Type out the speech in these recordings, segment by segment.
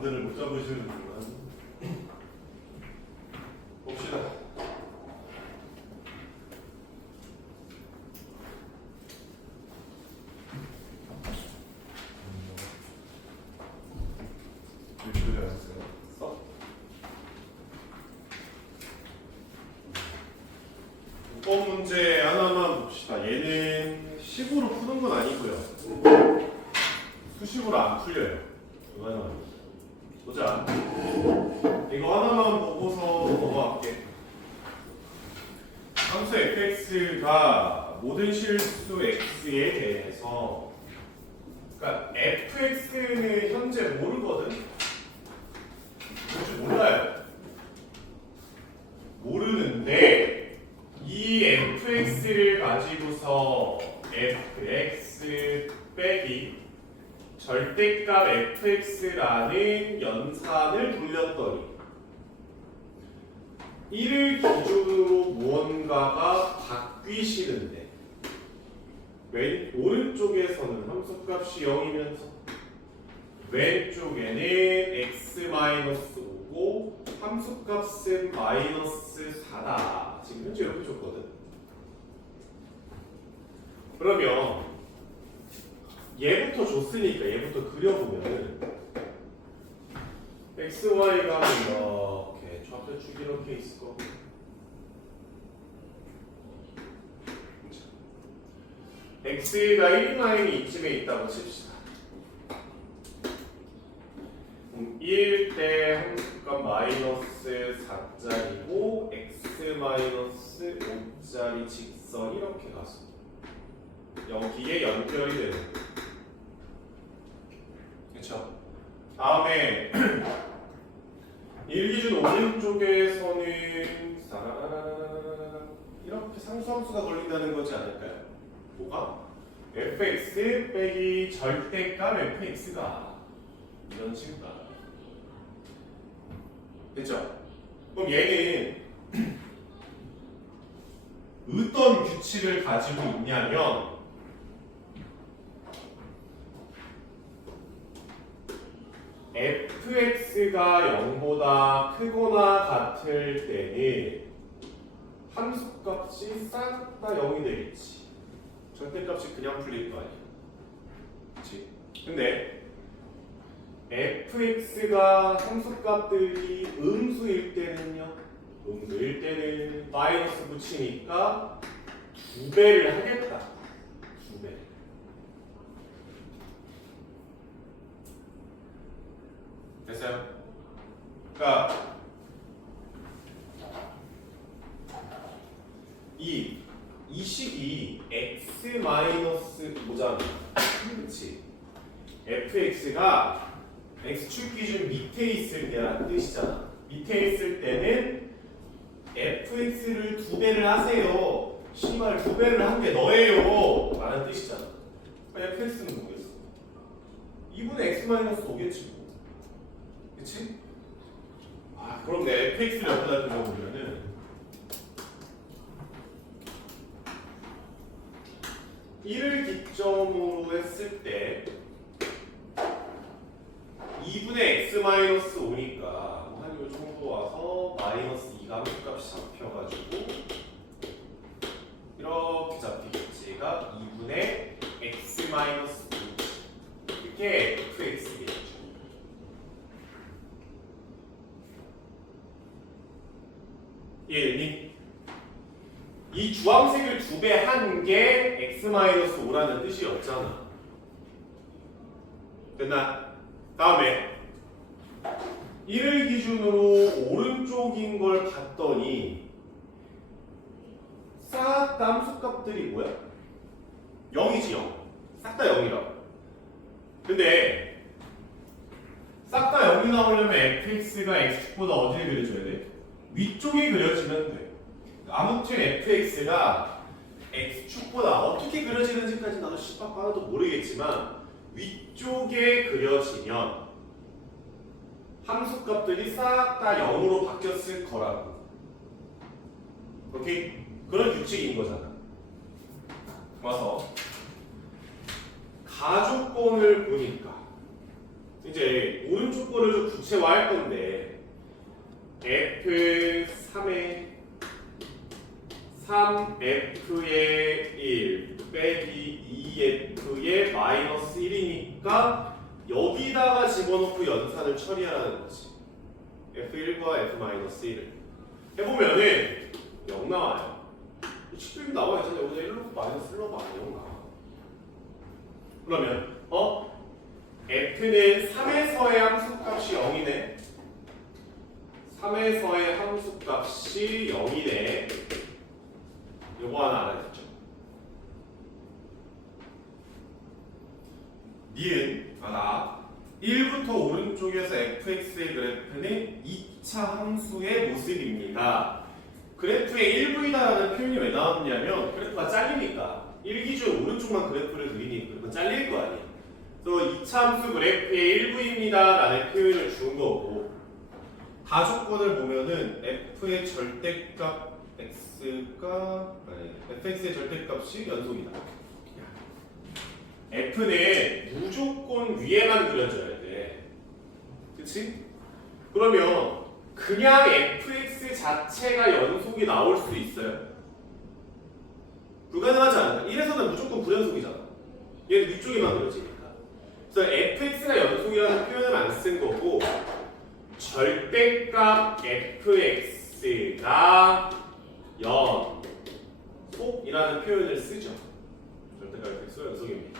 감들을 못 잡으시는구나. 봅시다. 이번 문제 하나만 봅시다. 얘는 식으로 푸는 건 아니고요. 수식으로 안 풀려요. 이거 하나만. 보자. 이거 하나만 보고서 넘어갈게. 함수 fx가 모든 실수 x에 대해서, 그러니까 fx는 현재 모르거든. 뭔지 몰라요. 모르는데 이 fx를 가지고서 fx 빼기 절대값 fx라는 연산을 돌렸더니 이를 기준으로 무언가가 바뀌시는데 오른쪽에서는 함수값이 0이면서 왼쪽에는 x-5고 함수값은 -4다. 지금 현재 이렇게 줬거든. 그러면 얘부터 줬으니까 얘부터 그려보면은 x, y가 이렇게 좌표축 이렇게 있을 거고 x가 1라인이 이쯤에 있다고 칩시다. 1대 함수값 -4짜리고 x-5짜리 직선이 이렇게 가서 여기에 연결이 되는 거예요. 그쵸? 다음에 1기준 오른쪽에서는 이렇게 상수함수가 걸린다는 거지 않을까요? 뭐가? fx 빼기 절대값 fx가 이런 식으로. 됐죠? 그럼 얘는 어떤 규칙을 가지고 있냐면 fx가 0보다 크거나 같을 때는 함수값이 싹 다 0이 되겠지. 절대값이 그냥 풀릴 거 아니야. 그치? 근데 fx가 함수값들이 음수일 때는요, 음수일 때는 마이너스 붙이니까 2배를 하겠다. 2배. 됐어요? 그러니까 이 식이 x 마이너스 보자. 그렇지? fx가 x축 기준 밑에 있을 때라는 뜻이잖아. 밑에 있을 때는 fx를 2배를 하세요. 씨발 2배를 한 게 너예요. 라는 뜻이잖아. fx는 뭐겠어? 2분의 x-5겠지 뭐. 그치? 아, 그럼 내 fx를 여기다 들어보면은 1을 기점으로 했을 때 2분의 x-5니까 한 요 정도 와서 -2가 함수값이 잡혀가지고 이렇게 잡히겠지가 2분의 x-5 이게 fx겠죠. 이해됐니? 이 주황색을 2배 한 게 x-5라는 뜻이었잖아. 됐나? 다음에 1을 기준으로 오른쪽인 걸 봤더니 싹 다 함수값들이 뭐야? 0이지 0. 싹 다 0이라고. 근데 싹 다 0이 나오려면 fx가 x축보다 어디에 그려줘야 돼? 위쪽에 그려지면 돼. 아무튼 fx가 x축보다 어떻게 그려지는지까지 나도 씨발 하나도 모르겠지만 위쪽에 그려지면 함수값들이 싹 다 0으로 바뀌었을 거라고. 오케이? 그런 규칙인 거잖아. 와서 가조건을 보니까 이제 오른쪽 거를 좀 구체화할 건데 F3의 3F의 1 빼기 2F의 마이너스 1이니까 여기다가 집어넣고 연산을 처리하라는 거지. F1과 F-1을 해보면은 0 나와요. 식별이 나와 있잖아요. 여기다 1 넣고 마이너스 1 넣으면 0 나와. 그러면 F는 3에서의 함수값이 0이네. 3에서의 함수값이 0이네. 요거 하나 알아듣죠? 니은 나 1부터 오른쪽에서 fx의 그래프는 2차 함수의 모습입니다. 그래프의 1V다라는 표현이 왜 나왔냐면 그래프가 잘리니까 1기준 오른쪽만 그래프를 그리니 그래프가 잘릴 거 아니야. 그래서 2차 함수 그래프의 1V입니다 라는 표현을 준 거고 다조건을 보면은 f의 절대값 x가 fx의 절대값이 연속이다. f는 무조건 위에만 그려져야 돼. 그치? 그러면 그냥 fx 자체가 연속이 나올 수 있어요? 불가능하지 않아. 1에서는 무조건 불연속이잖아. 얘는 위쪽에만 그려지니까. 그래서 fx가 연속이라는 표현을 안 쓴 거고 절대값 fx가 연속이라는 표현을 쓰죠. 절대값 fx가 연속입니다.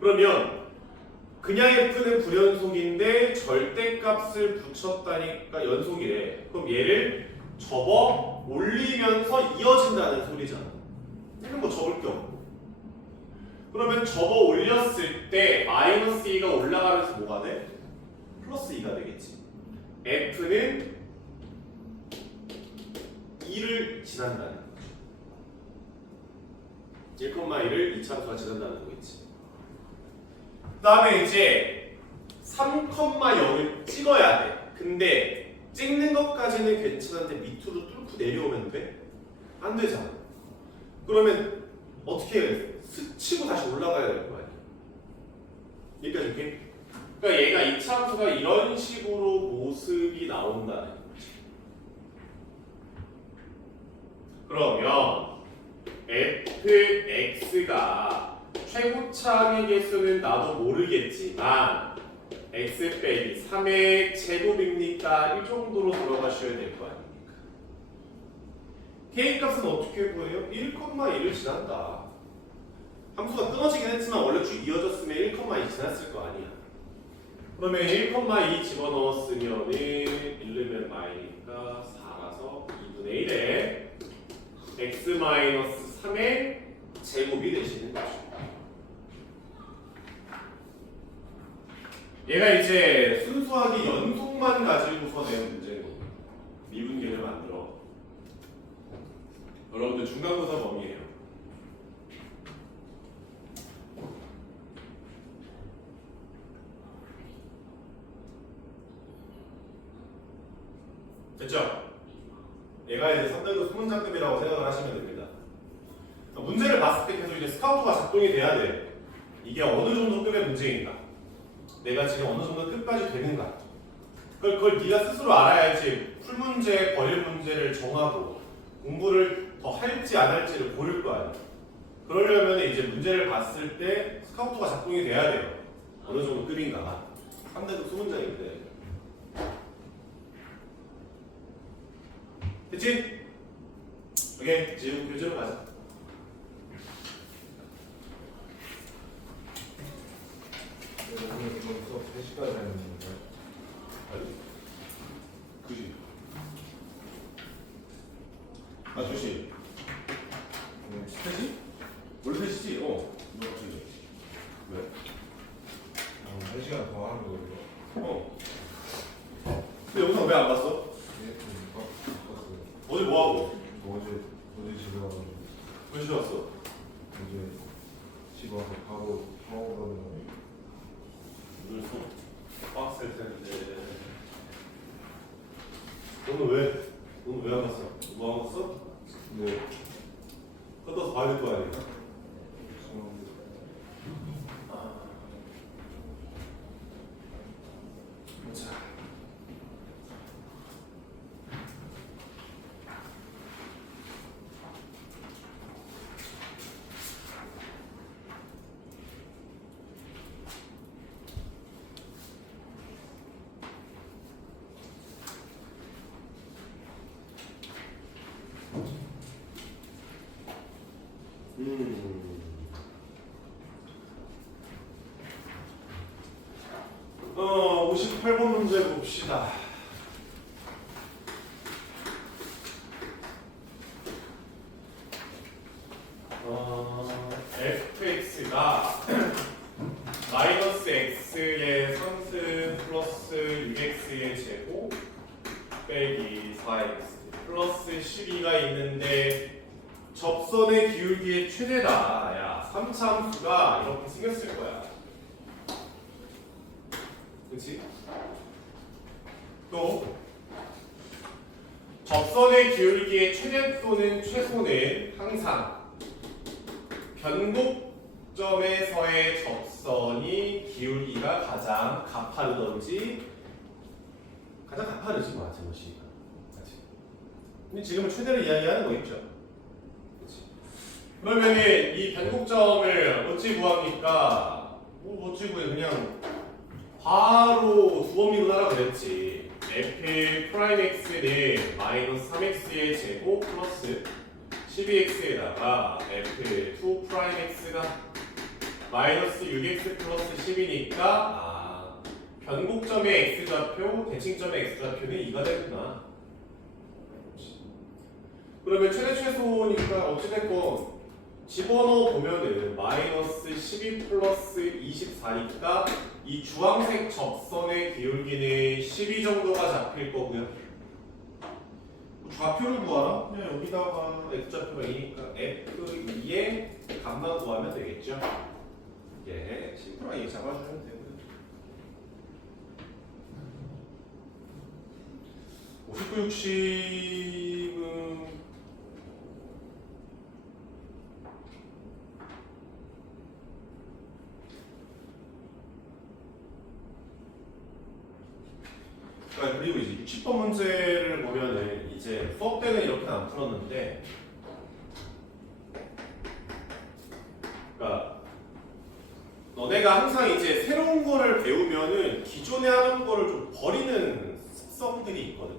그러면 그냥 f는 불연속인데 절대값을 붙였다니까 연속이래. 그럼 얘를 접어 올리면서 이어진다는 소리잖아. 얘는 뭐 접을 게 없고. 그러면 접어 올렸을 때 마이너스 2가 올라가면서 뭐가 돼? 플러스 2가 되겠지. f는 2를 지난다는 거죠. 1,1을 2차 함수가 지난다는 거겠지. 그 다음에 이제 3,0을 찍어야 돼. 근데 찍는 것까지는 괜찮은데 밑으로 뚫고 내려오면 돼? 안 되잖아. 그러면 어떻게 해? 스치고 다시 올라가야 될 거 아니야. 여기까지 이렇게? 그러니까 얘가 2차 함수가 이런 식으로 모습이 나온다는 거지. 그러면 fx가 최고차항의 개수는 나도 모르겠지만 x 빼기 3의 제곱입니까? 이 정도로 들어가셔야 될 거 아닙니까? k값은 어떻게 구해요? 1,1을 지난다. 함수가 끊어지긴 했지만 원래 쭉 이어졌으면 1,2 지났을 거 아니야. 그러면 1,2 집어넣었으면 1르면 마이니까 4라서 2분의 1에 x-3의 제곱이 되시는 거죠. 얘가 이제 순수하게 연속만 가지고서 낸 문제인 거고 미분계를 만들어. 여러분들 중간고사 범위예요. 됐죠? 얘가 이제 3등급 수문장급이라고 생각을 하시면 됩니다. 문제를 봤을 때 계속 이제 스카우트가 작동이 돼야 돼. 이게 어느 정도 급의 문제인가? 내가 지금 어느 정도 끝까지 되는가? 그걸 네가 스스로 알아야지 풀 문제, 버릴 문제를 정하고 공부를 더 할지 안 할지를 고를 거 아니야. 그러려면 이제 문제를 봤을 때 스카우트가 작동이 돼야 돼요. 어느 정도 급인가? 3등급 수문장인데. 됐지? 오케이, 지금 교재로 가자. 오늘 이거 수업 3시간 하는 건가요? 아니? 그지? 아, 조시. 3시? 원래 3시지? 뭐 갑자기? 왜? 3시간 더 하는 거 이거. 근데 영상 왜 안 봤어? 네, 봤어요. 어제 뭐 하고? 어제 집에 와가지고 몇 시에 왔어? 이제 집에 와서 바로 샤워하고 오늘 수업 빡셀 텐데. 오늘 왜 안 갔어? 뭐 하고 있어? 네. 걷어서 봐야 될 거 아니야? 58번 문제 봅시다. fx가 마이너스 x의 상승 플러스 6x의 제곱 빼기 4x 플러스 12가 있는데 접선의 기울기의 최대다. 야, 3차 함수가 이렇게 생겼을 거야. 그치? 또 접선의 기울기의 최대 또는 최소는 항상 변곡점에서의 접선이 기울기가 가장 가파르든지 가장 가파르지 뭐 제멋이니까. 근데 지금은 최대를 이야기하는 거겠죠. 그치? 그러면은 이 변곡점을 어찌 구합니까? 뭐 어찌 구해? 그냥 바로 두 번 미분하라 그랬지. f 프라임 x는 마이너스 3x의 제곱 플러스 12x에다가 f2 프라임 x가 마이너스 6x 플러스 10이니까 변곡점의 x좌표, 대칭점의 x좌표는 2가 되구나. 그러면 최대 최소니까 어찌됐건 집어넣어 보면은 마이너스 12 플러스 24니까 이 주황색 접선의 기울기는 12 정도가 잡힐 거고요. 좌표를 구하라? 그냥 여기다가 x좌표가 2니까 f2의 값만 구하면 되겠죠. 예, 심플하게 잡아주면 되고요. 59, 60은 그리고 이제 60번 문제를 보면은 이제 수업 때는 이렇게 안 풀었는데, 그러니까 너네가 항상 이제 새로운 거를 배우면은 기존에 하던 거를 좀 버리는 습성들이 있거든.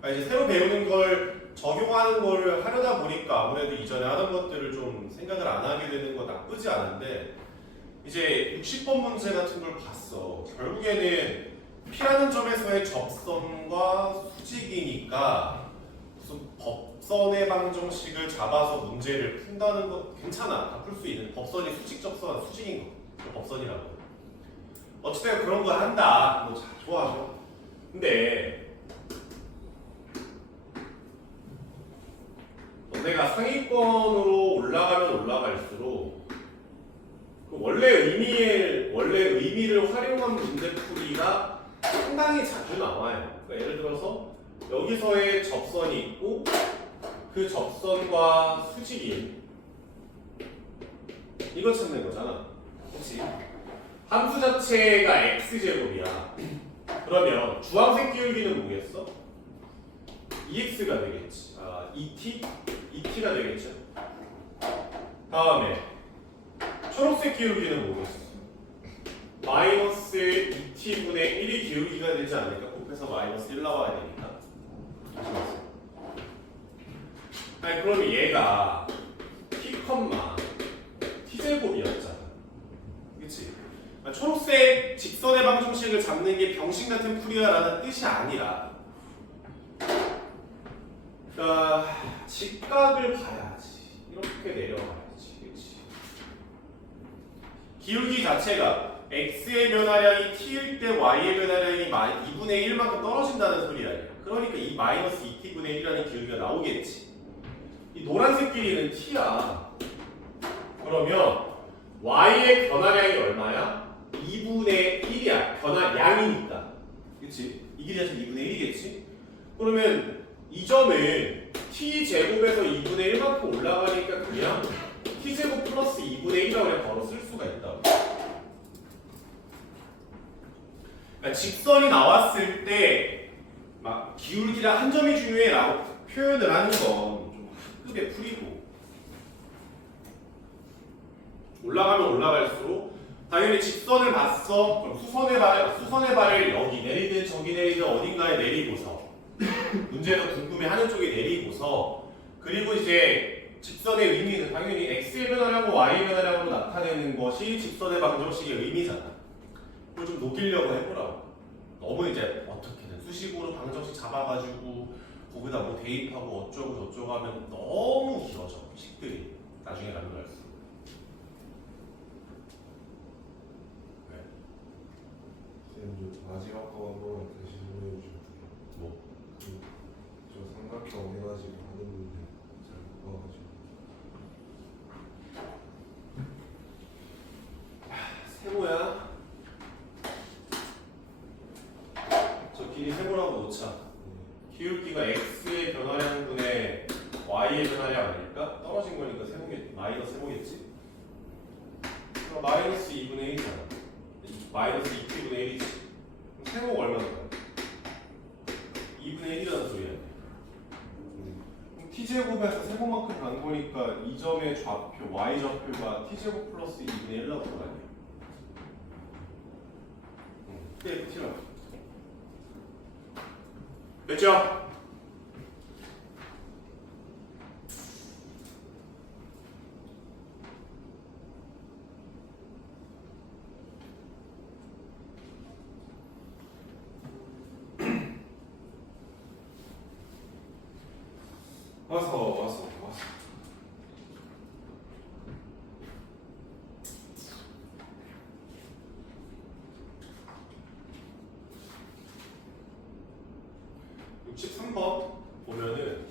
그러니까 이제 새로 배우는 걸 적용하는 거를 하려다 보니까 아무래도 이전에 하던 것들을 좀 생각을 안 하게 되는 거 나쁘지 않은데, 이제 60번 문제 같은 걸 봤어. 결국에는 P라는 점에서의 접선과 수직이니까 무슨 법선의 방정식을 잡아서 문제를 푼다는 것 괜찮아. 다 풀 수 있는 법선이 수직 접선, 수직인 거 법선이라고. 어쨌든 그런 거 한다. 뭐 좋아하죠. 근데 너네가 상위권으로 올라가면 올라갈수록 그 원래 의미를 활용한 문제풀이가 상당히 자주 나와요. 그러니까 예를 들어서 여기서의 접선이 있고 그 접선과 수직인 이거 찾는 거잖아. 그렇지? 함수 자체가 x제곱이야. 그러면 주황색 기울기는 뭐겠어? 2x가 되겠지. 2t가 되겠죠. 다음에 초록색 기울기는 뭐겠어? 마이너스 2t분의 1이 기울기가 되지 않을까? 곱해서 마이너스 1 나와야 되니까. 아니 그러면 얘가 t, t제곱이었잖아. 그치? 초록색 직선의 방정식을 잡는 게 병신 같은 풀이야라는 뜻이 아니라, 그러니까 직각을 봐야지. 이렇게 내려가야지. 그치? 기울기 자체가 x의 변화량이 t일 때 y의 변화량이 2분의 1만큼 떨어진다는 소리야. 그러니까 이 마이너스 2t분의 1이라는 기울기가 나오겠지. 이 노란색 길이는 t야. 그러면 y의 변화량이 얼마야? 2분의 1이야. 변화량이니까. 그치? 이 길이가 지금 2분의 1이겠지? 그러면 이 점은 t제곱에서 2분의 1만큼 올라가니까 그냥 t제곱 플러스 2분의 1이라고 그냥 바로 쓸 수가 있다고. 그러니까 직선이 나왔을 때 막 기울기랑 한 점이 중요해라고 표현을 하는 건 좀 학급의 풀이고, 올라가면 올라갈수록 당연히 직선을 봤어. 그럼 수선의 발을 여기 내리든 저기 내리든 어딘가에 내리고서 문제가 궁금해하는 쪽에 내리고서, 그리고 이제 직선의 의미는 당연히 x의 변화량과 y의 변화량으로 나타내는 것이 직선의 방정식의 의미잖아. 그걸 좀 녹이려고 해보라고. 너무 이제 어떻게든 수식으로 방정식 잡아가지고 거기다 뭐 대입하고 어쩌고 저쩌고 하면 너무 길어져 식들이 나중에 가면 갈수록. 네. 선생님 저 마지막 거 한번 다시 설명해 주시면 돼요. 뭐 저 삼각형 해가지고 하는 문제 잘 못 봐가지고. 세모야. 저 길이 세모라고 놓자. 기울기가 x의 변화량분의 y의 변화량 아닐까? 떨어진 거니까 세모겠 마이너스 세모겠지? 그럼 마이너스 2분의 1이잖아. 마이너스 2t분의 1이지. 그럼 세모가 얼마인가? 2분의 1이라는 소리야. 그럼 t제곱에서 세모만큼 간 거니까 이 점의 좌표, y 좌표가 t제곱 플러스 2분의 1 나올 거 아니야. 네, t라고. 됐죠? 왔어. 63번 보면은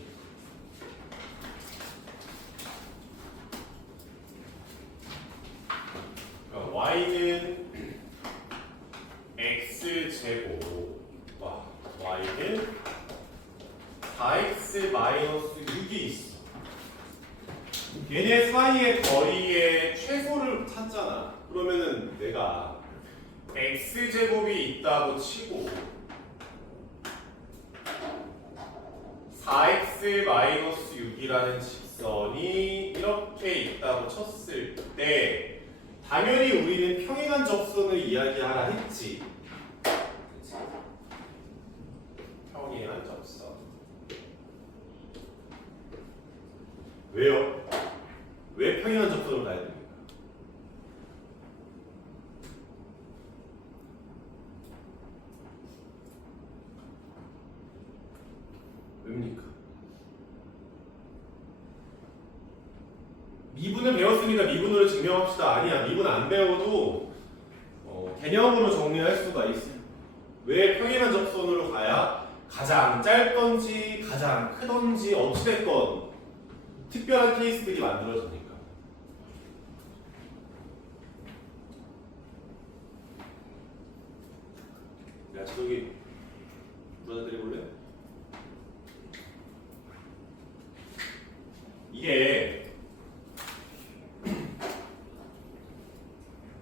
그러니까 y는 x제곱 y는 4x 마이너스 6이 있어. 얘네 사이의 거리의 최소를 찾잖아. 그러면은 내가 x제곱이 있다고 치고 4x 마이너스 6이라는 직선이 이렇게 있다고 쳤을 때 당연히 우리는 평행한 접선을 이야기하라 했지. 그치? 평행한 접선. 왜요? 왜 평행한 접선을 가야 됩니까? 왜입니까? 미분을 배웠으니까 미분으로 증명합시다. 아니야, 미분 안 배워도 개념으로 정리할 수가 있어요. 왜 평행한 접선으로 가야 가장 짧던지 가장 크던지 어찌됐건 특별한 케이스들이 만들어지니까. 야, 저기 불어다 드려볼래요? 이게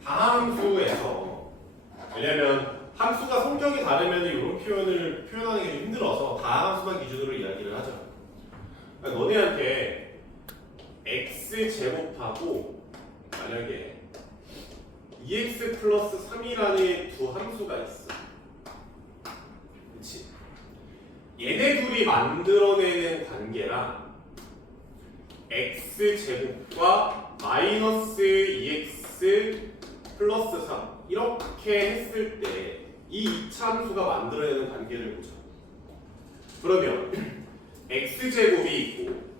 다함수에서 왜냐면 함수가 성격이 다르면 이런 표현을 표현하는 게 좀 힘들어서 다함수만 기준으로 이야기를 하죠. 그러니까 너네한테 x제곱하고 만약에 2x 플러스 3이라는 두 함수가 있어. 그치? 얘네 둘이 만들어내는 관계랑 x제곱과 마이너스 2x 플러스 3 이렇게 했을 때 이 이차 함수가 만들어내는 관계를 보자. 그러면 x제곱이 있고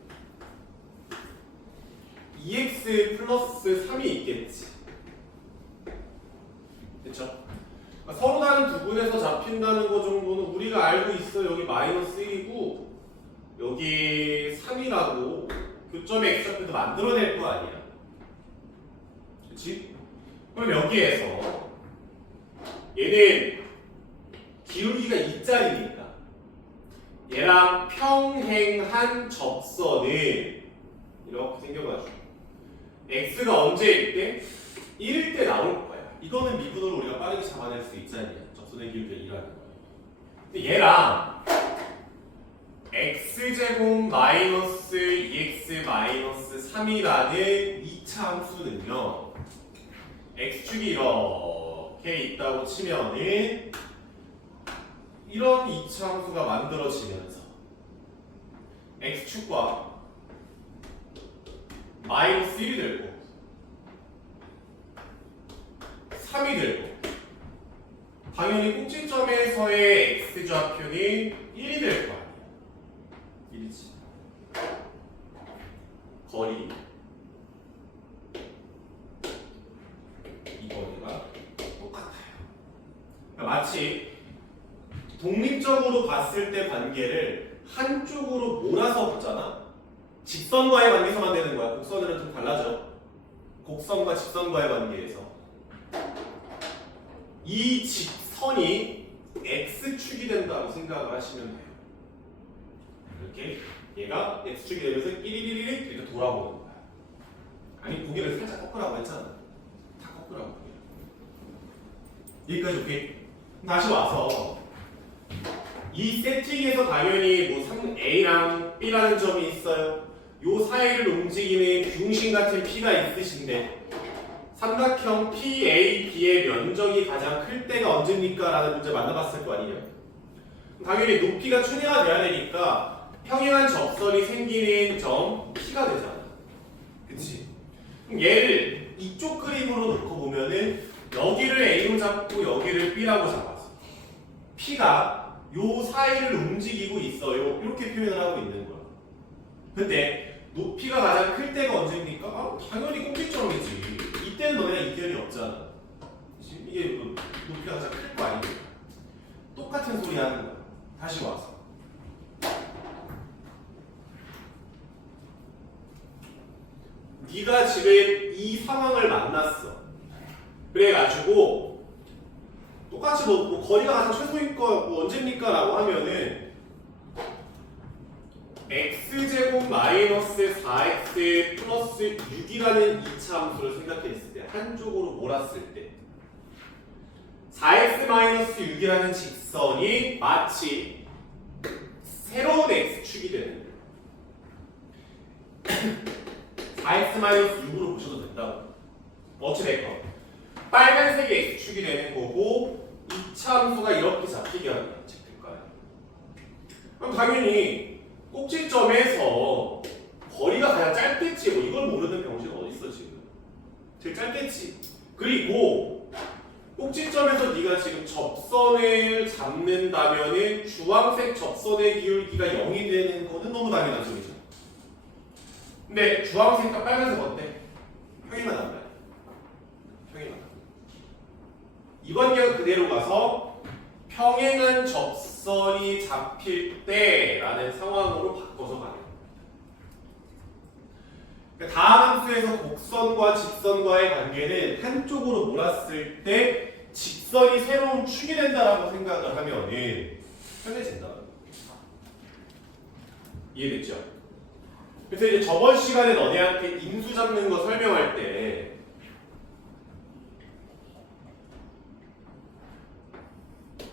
2x 플러스 3이 있겠지. 그쵸? 서로 다른 두 분에서 잡힌다는 거 정도는 우리가 알고 있어. 여기 마이너스 1이고 여기 3이라고 교점의 x좌표도 만들어낼 거 아니야. 그치? 그럼 여기에서 얘는 기울기가 2짜리니까 얘랑 평행한 접선은 이렇게 생겨가지고 x가 언제일 때? 1일 때 나올 거야. 이거는 미분으로 우리가 빠르게 잡아낼 수 있잖아요. 접선의 기울기가 2라는 거야. 근데 얘랑 x제곱 마이너스 2x 마이너스 3이라는 2차 함수는요. x축이 이렇게 있다고 치면은 이런 2차 함수가 만들어지면서 x축과 마이너스 1이 되고 3이 되고 당연히 꼭지점에서의 x좌표는 1이 될 거 아니야. 1이지. 거리 이 거리가 똑같아요. 그러니까 마치 독립적으로 봤을 때 관계를 한쪽으로 몰아서 보잖아. 직선과의 관계에서만 되는 거야. 곡선으로는 좀 달라져. 곡선과 직선과의 관계에서 이 직선이 x축이 된다고 생각을 하시면 돼요. 이렇게 얘가 x축이 되면서 111 이렇게 돌아보는 거야. 아니 고개를 살짝 꺾으라고 했잖아. 다 꺾으라고. 여기까지 오케이. 다시 와서 이 세팅에서 당연히 뭐 3a랑 b라는 점이 있어요. 요 사이를 움직이는 중심 같은 p가 있으신데 삼각형 PAB의 면적이 가장 클 때가 언제입니까? 라는 문제 만나봤을 거 아니에요. 당연히 높이가 최대가 돼야 되니까 평행한 접선이 생기는 점 P가 되잖아. 그치? 그럼 얘를 이쪽 그림으로 놓고 보면은 여기를 A로 잡고 여기를 B라고 잡았어. P가 요 사이를 움직이고 있어요. 이렇게 표현을 하고 있는 거야. 근데 높이가 가장 클 때가 언제입니까? 아, 당연히 꼭지점이지. 이때는 너네가 이견이 없잖아. 지금 이게 높이가 가장 클 거 아니야. 똑같은 소리 하는 거야. 다시 와서. 네가 지금 이 상황을 만났어. 그래가지고 똑같이 뭐 거리가 가장 최소인 거 뭐 언제입니까? 라고 하면은 x제곱 마이너스 4x 플러스 6이라는 2차 함수를 생각했을 때 한쪽으로 몰았을 때 4x 마이너스 6이라는 직선이 마치 새로운 x축이 되는 거예요. 4x 마이너스 6으로 보셔도 된다고. 어찌 될까? 빨간색이 x축이 되는 거고 2차 함수가 이렇게 잡히게 하는 거야. 그럼 당연히 꼭지점에서 거리가 가장 짧겠지. 뭐 이걸 모르는 병신 어디 있어 지금? 제일 짧겠지. 그리고 꼭지점에서 네가 지금 접선을 잡는다면은 주황색 접선의 기울기가 0이 되는 거는 너무 당연한 소리죠. 근데 주황색과 빨간색 어때? 평행만 한다. 평행만. 이 관계가 그대로 가서 평행한 접선이 잡힐 때라는 상황으로 바꿔서 가는 거예요. 그러니까 다음 함수에서 곡선과 직선과의 관계는 한쪽으로 몰았을 때 직선이 새로운 축이 된다라고 생각을 하면은 편해진다. 이해됐죠? 그래서 이제 저번 시간에 너네한테 인수 잡는 거 설명할 때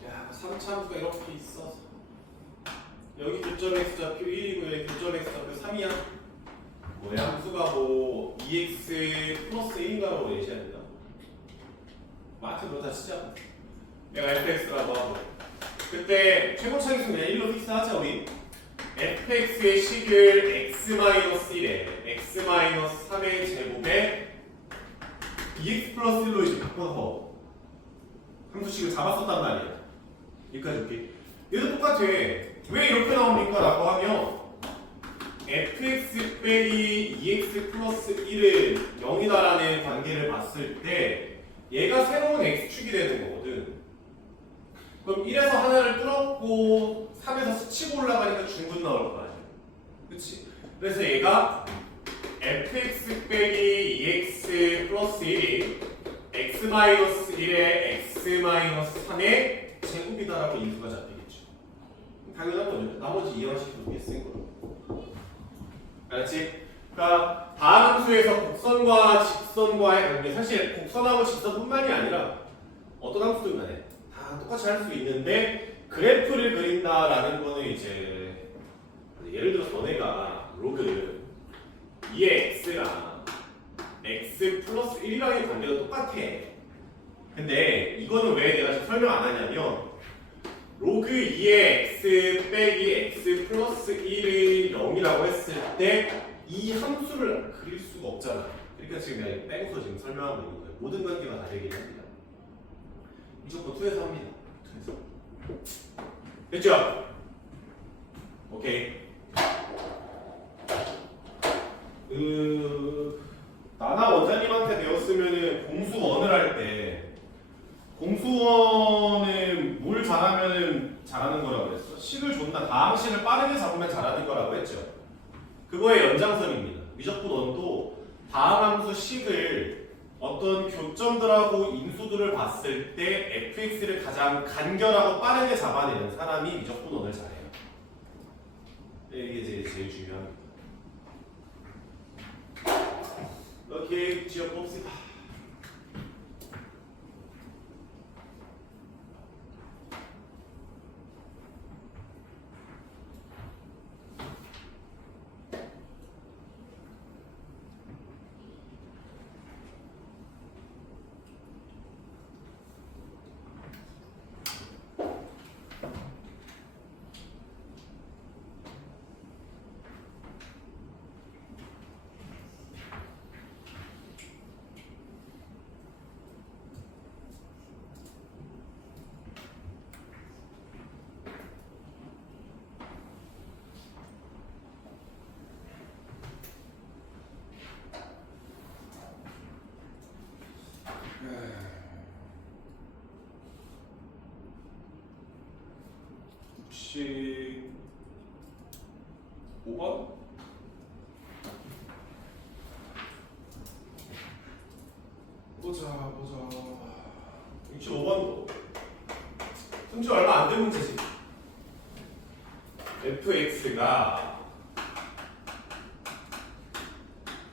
야, 3차 함수가 이렇게 있어서 여기 교점 x좌표 1이고 여기 교점 x좌표 3이야. 뭐야? 함수가 뭐 2x 플러스 1인가라고 내셔야 된다. 마트 그거 다 치자. 내가 fx라고 하고 그때 최고차기수 그냥 1로 픽스하자 우리. fx의 식을 x-1에 x-3의 제곱에 2x 플러스 1로 이제 바꿔서 함수식을 잡았었단 말이야. 여기까지 오케이. 얘도 똑같아. 왜 이렇게 나옵니까? 라고 하면 fx 빼기 2x 플러스 1은 0이다라는 관계를 봤을 때 얘가 새로운 x축이 되는 거거든. 그럼 1에서 하나를 뚫었고 3에서 스치고 올라가니까 중분 나올 거 아니야. 그치? 그래서 얘가 fx 빼기 2x 플러스 1이 x-1에 x-3의 제곱이다라고 인수가 잡히겠죠. 당연한 거죠. 나머지 이해하시면 되겠은 거로. 알았지? 그러니까 다음 함수에서 곡선과 직선과의 관계, 사실 곡선하고 직선뿐만이 아니라 어떤 함수든 간에 다 똑같이 할 수 있는데 그래프를 그린다라는 거는 이제 예를 들어서 너네가 로그 2의 x랑 x 플러스 1이랑의 관계가 똑같아. 근데 이거는 왜 내가 지금 설명 안 하냐면 로그 2의 x 빼기 x 플러스 1을 0이라고 했을 때 이 함수를 그릴 수가 없잖아. 그러니까 지금 내가 빼고서 지금 설명하고 있는 거예요. 모든 관계가 다 되긴 합니다. 무조건 2에서 합니다. 2에서. 됐죠? 오케이. 나나 원장님한테 배웠으면은 공수원을 할 때 공수원은 뭘 잘하면은 잘하는 거라고 그랬어. 식을 존나 다항식을 빠르게 잡으면 잘하는 거라고 했죠. 그거의 연장선입니다. 미적분 원도 다항함수 식을 어떤 교점들하고 인수들을 봤을 때 fx를 가장 간결하고 빠르게 잡아내는 사람이 미적분 원을 잘해요. 이게 제일 중요합니다. 오케이, 지어 봅시다. 혹시 5번? 보자. 65번도 순지 얼마 안 된 문제지. fx가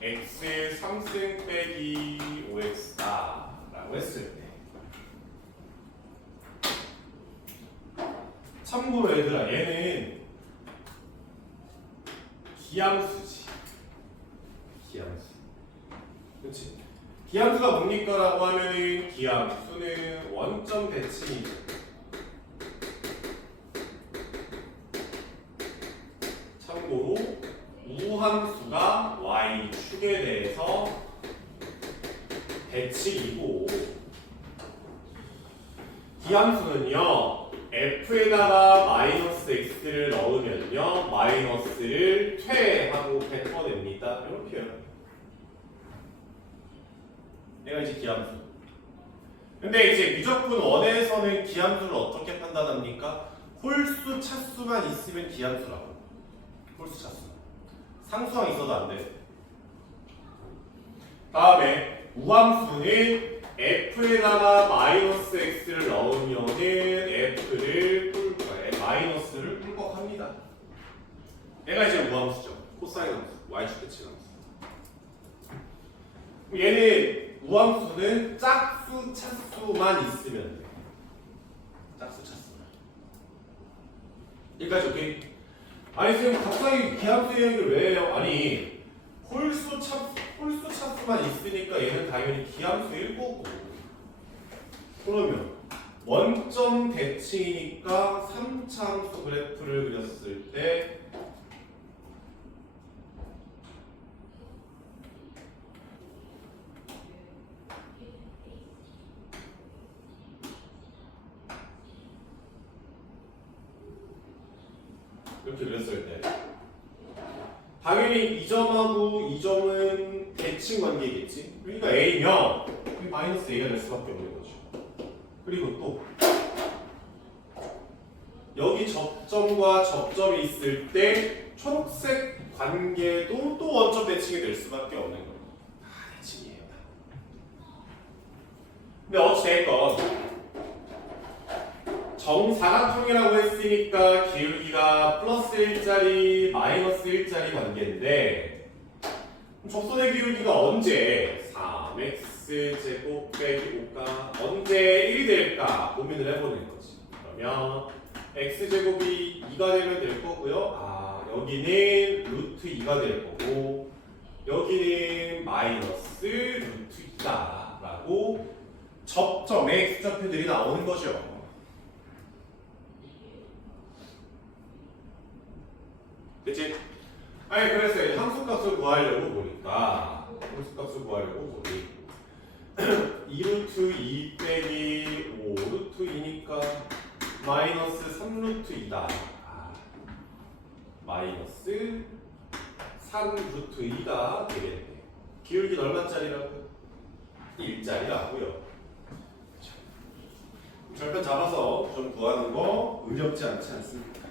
x 3승 빼기 5x다 라고 했을 때, 참고로 얘들아, 얘는 기함수지. 기함수. 그렇지? 기함수가 뭡니까? 라고 하면은 기함수는 원점 대칭이죠. 참고로 우함수가 y축에 대해서 대칭이고, 기함수는요 f에다가 마이너스 x를 넣으면요 마이너스를 퇴하고 뱉어냅니다. 이렇게요. 얘가 이제 기함수. 근데 이제 미적분 원에서는 기함수를 어떻게 판단합니까? 홀수 차수만 있으면 기함수라고. 홀수 차수. 상수항 있어도 안 돼. 다음에 우함수는 f에다가 마이너스 x를 넣으면은 f를 마이너스를 꿀꺽합니다. 얘가 이제 우함수죠. 코사인 함수, y축 대칭 함수. 얘는 우함수는 짝수 차수만 있으면 돼. 짝수 차수만. 여기까지 오케이? 아니 선생님 갑자기 기함수 얘기를 왜 해요? 아니 홀수 차수만 있으니까 얘는 당연히 기함수일 거고, 그러면 원점 대칭이니까 3차 함수 그래프를 그렸을 때 이렇게 그렸을 때 당연히 이 점하고 이 점은 대칭 관계겠지. 그러니까 A면 마이너스 A가 될 수밖에 없는 거죠. 그리고 또 여기 접점과 접점이 있을 때 초록색 관계도 또 원점 대칭이 될 수밖에 없는 거예요. 다 대칭이에요. 근데 어찌됐건 정사각형이라고 했으니까 기울기가 플러스 1짜리 마이너스 1짜리 관계인데, 접선의 기울기가 언제 3x 제곱 빼기 5가 언제 1이 될까 고민을 해보는 거지. 그러면 x제곱이 2가 되면 될 거고요. 여기는 루트 2가 될 거고, 여기는 마이너스 루트 2다 라고 접점의 x좌표들이 나오는 거죠. 그치? 아니 그래서 함수값을 구하려고 보니까 함수값을 구하려고 보니 2루트 2 빼기 5 루트 일자리 나고요. 절편 잡아서 좀 구하는 거 어렵지 않지 않습니까?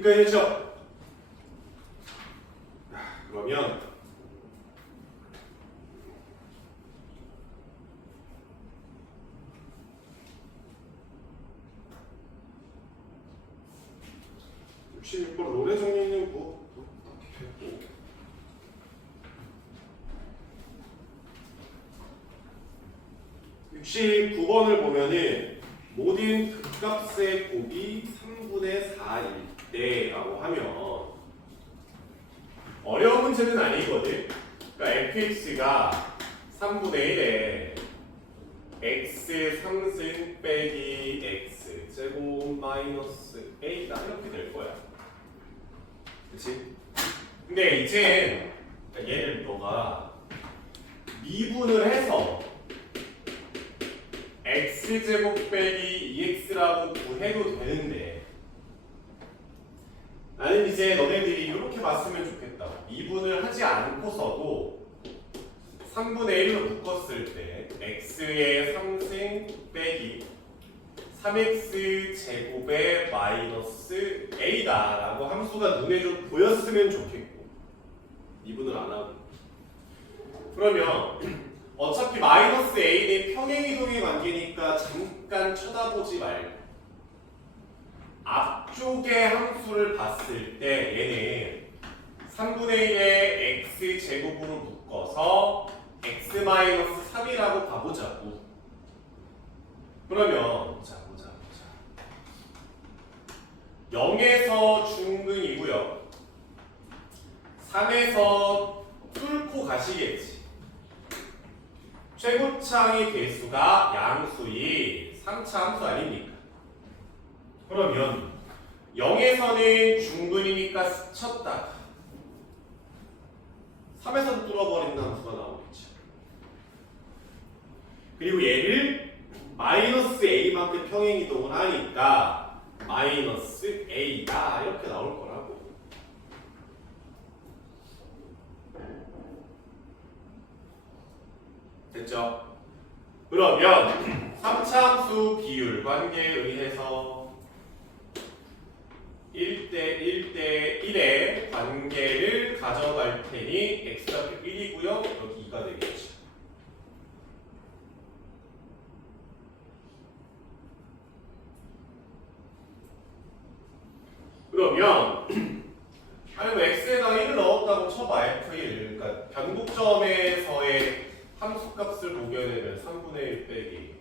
그러니까 이렇죠. 그러면 (66번) 노래 정리는 뭐 했고 69번을 보면은 모든 극값의 곱이 3분의 4일 때라고 하면 어려운 문제는 아니거든. 그러니까 fx가 3분의 1에 x 3승 빼기 x 제곱 마이너스 a가 이렇게 될 거야. 그치? 근데 이제 얘를 너가 미분을 해서 x제곱 빼기 2x라고 구해도 되는데 나는 이제 너네들이 이렇게 봤으면 좋겠다. 미분을 하지 않고서도 3분의 1로 묶었을 때 x의 3승 빼기 3x 제곱의 마이너스 a다 라고 함수가 눈에 좀 보였으면 좋겠고 미분을 안 하고 그러면 어차피 마이너스 a는 평행이동의 관계니까 잠깐 쳐다보지 말고 앞쪽의 함수를 봤을 때 얘는 3분의 1의 x 제곱으로 묶어서 x-3이라고 봐보자고. 그러면 보자 0에서 중근이고요 3에서 뚫고 가시겠지. 최고차의 개수가 양수이 3차 함수 아닙니까? 그러면 0에서는 중근이니까 스쳤다가 3에서 뚫어버린다는 함수가 나오겠죠. 그리고 얘를 마이너스 a만큼 평행이동을 하니까 마이너스 a다 이렇게 나올 거라고. 됐죠? 그러면 3차 함수 비율 관계에 의해서 1대 1대 1의 관계를 가져갈 테니 x가 1이고요. 여기 2가 되겠죠. 그러면 아니 뭐 x에다가 1을 넣었다고 쳐봐. f1 그러니까 변곡점에서의 함수값을 보게 되면 3분의 1 빼기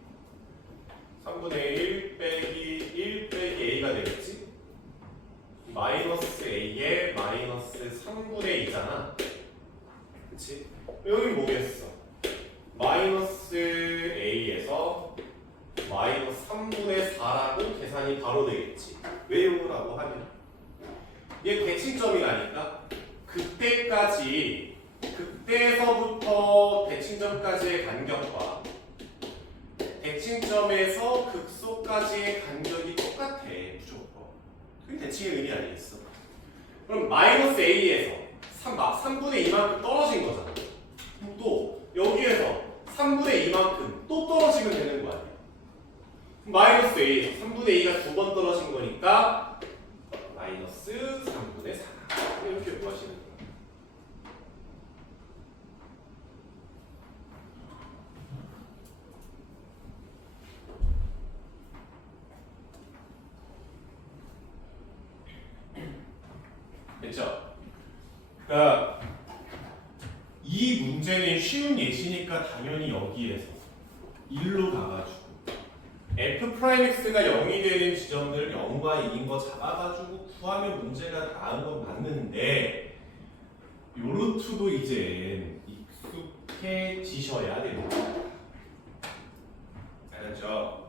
3분의 1 빼기 1 빼기 a가 되겠지? 마이너스 a에 마이너스 3분의 2잖아. 그치? 여기 뭐겠어? 마이너스 a에서 마이너스 3분의 4라고 계산이 바로 되겠지. 왜요? 라고 하면 얘 대칭점이라니까 그때서부터 대칭점까지의 간격과 대칭점에서 극소까지의 간격이 똑같아 무조건. 그게 대칭의 의미 아니겠어? 그럼 마이너스 a에서 3분의 2만큼 떨어진 거잖아. 그럼 또 여기에서 3분의 2만큼 또 떨어지면 되는 거 아니야. 마이너스 a에서 3분의 2가 두 번 떨어진 거니까 마이너스 3분의 4 이렇게 구하시는 거예요. 됐죠? 그러니까 이 문제는 쉬운 예시니까 당연히 여기에서 1로 가가지고 f'x가 0이 되는 지점들 0과 2인 거 잡아가지고 구하면 문제가 나은 건 맞는데 요 루트도 이제 익숙해지셔야 됩니다. 알았죠?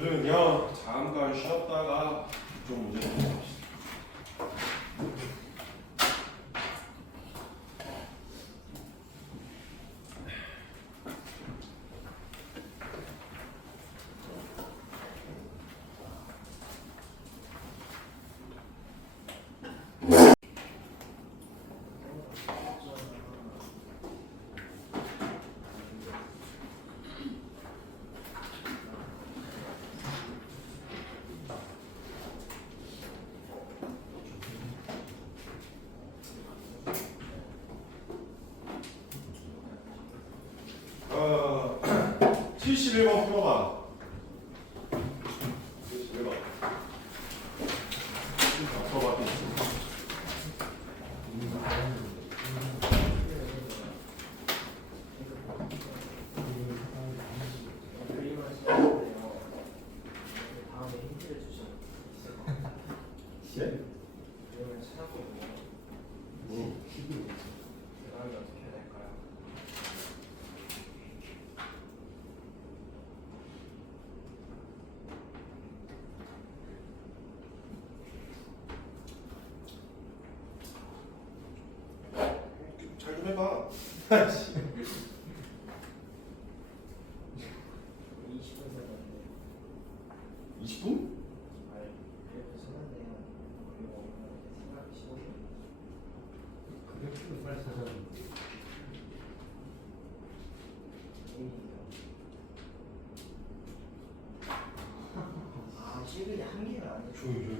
요즘은요 잠깐 쉬었다가 좀 문제 좀 봅시다. 어, 71번 풀어봐. 71번. 풀어봐. 그림을 써는데요. 다음에 힌트를 주시면 있을 것 같아요. 예? 그림을 찾아보고 뭐? 대답이 어떻게 해야 될까요? 잘 좀 해봐. 20분 썼는데 20분? 아니 그래도 썼는데요. 그리고 생각 15분. 그게 좀 빨리 찾아보는 게임이요. 아 실력이 한 개가 아니에요. 조용히.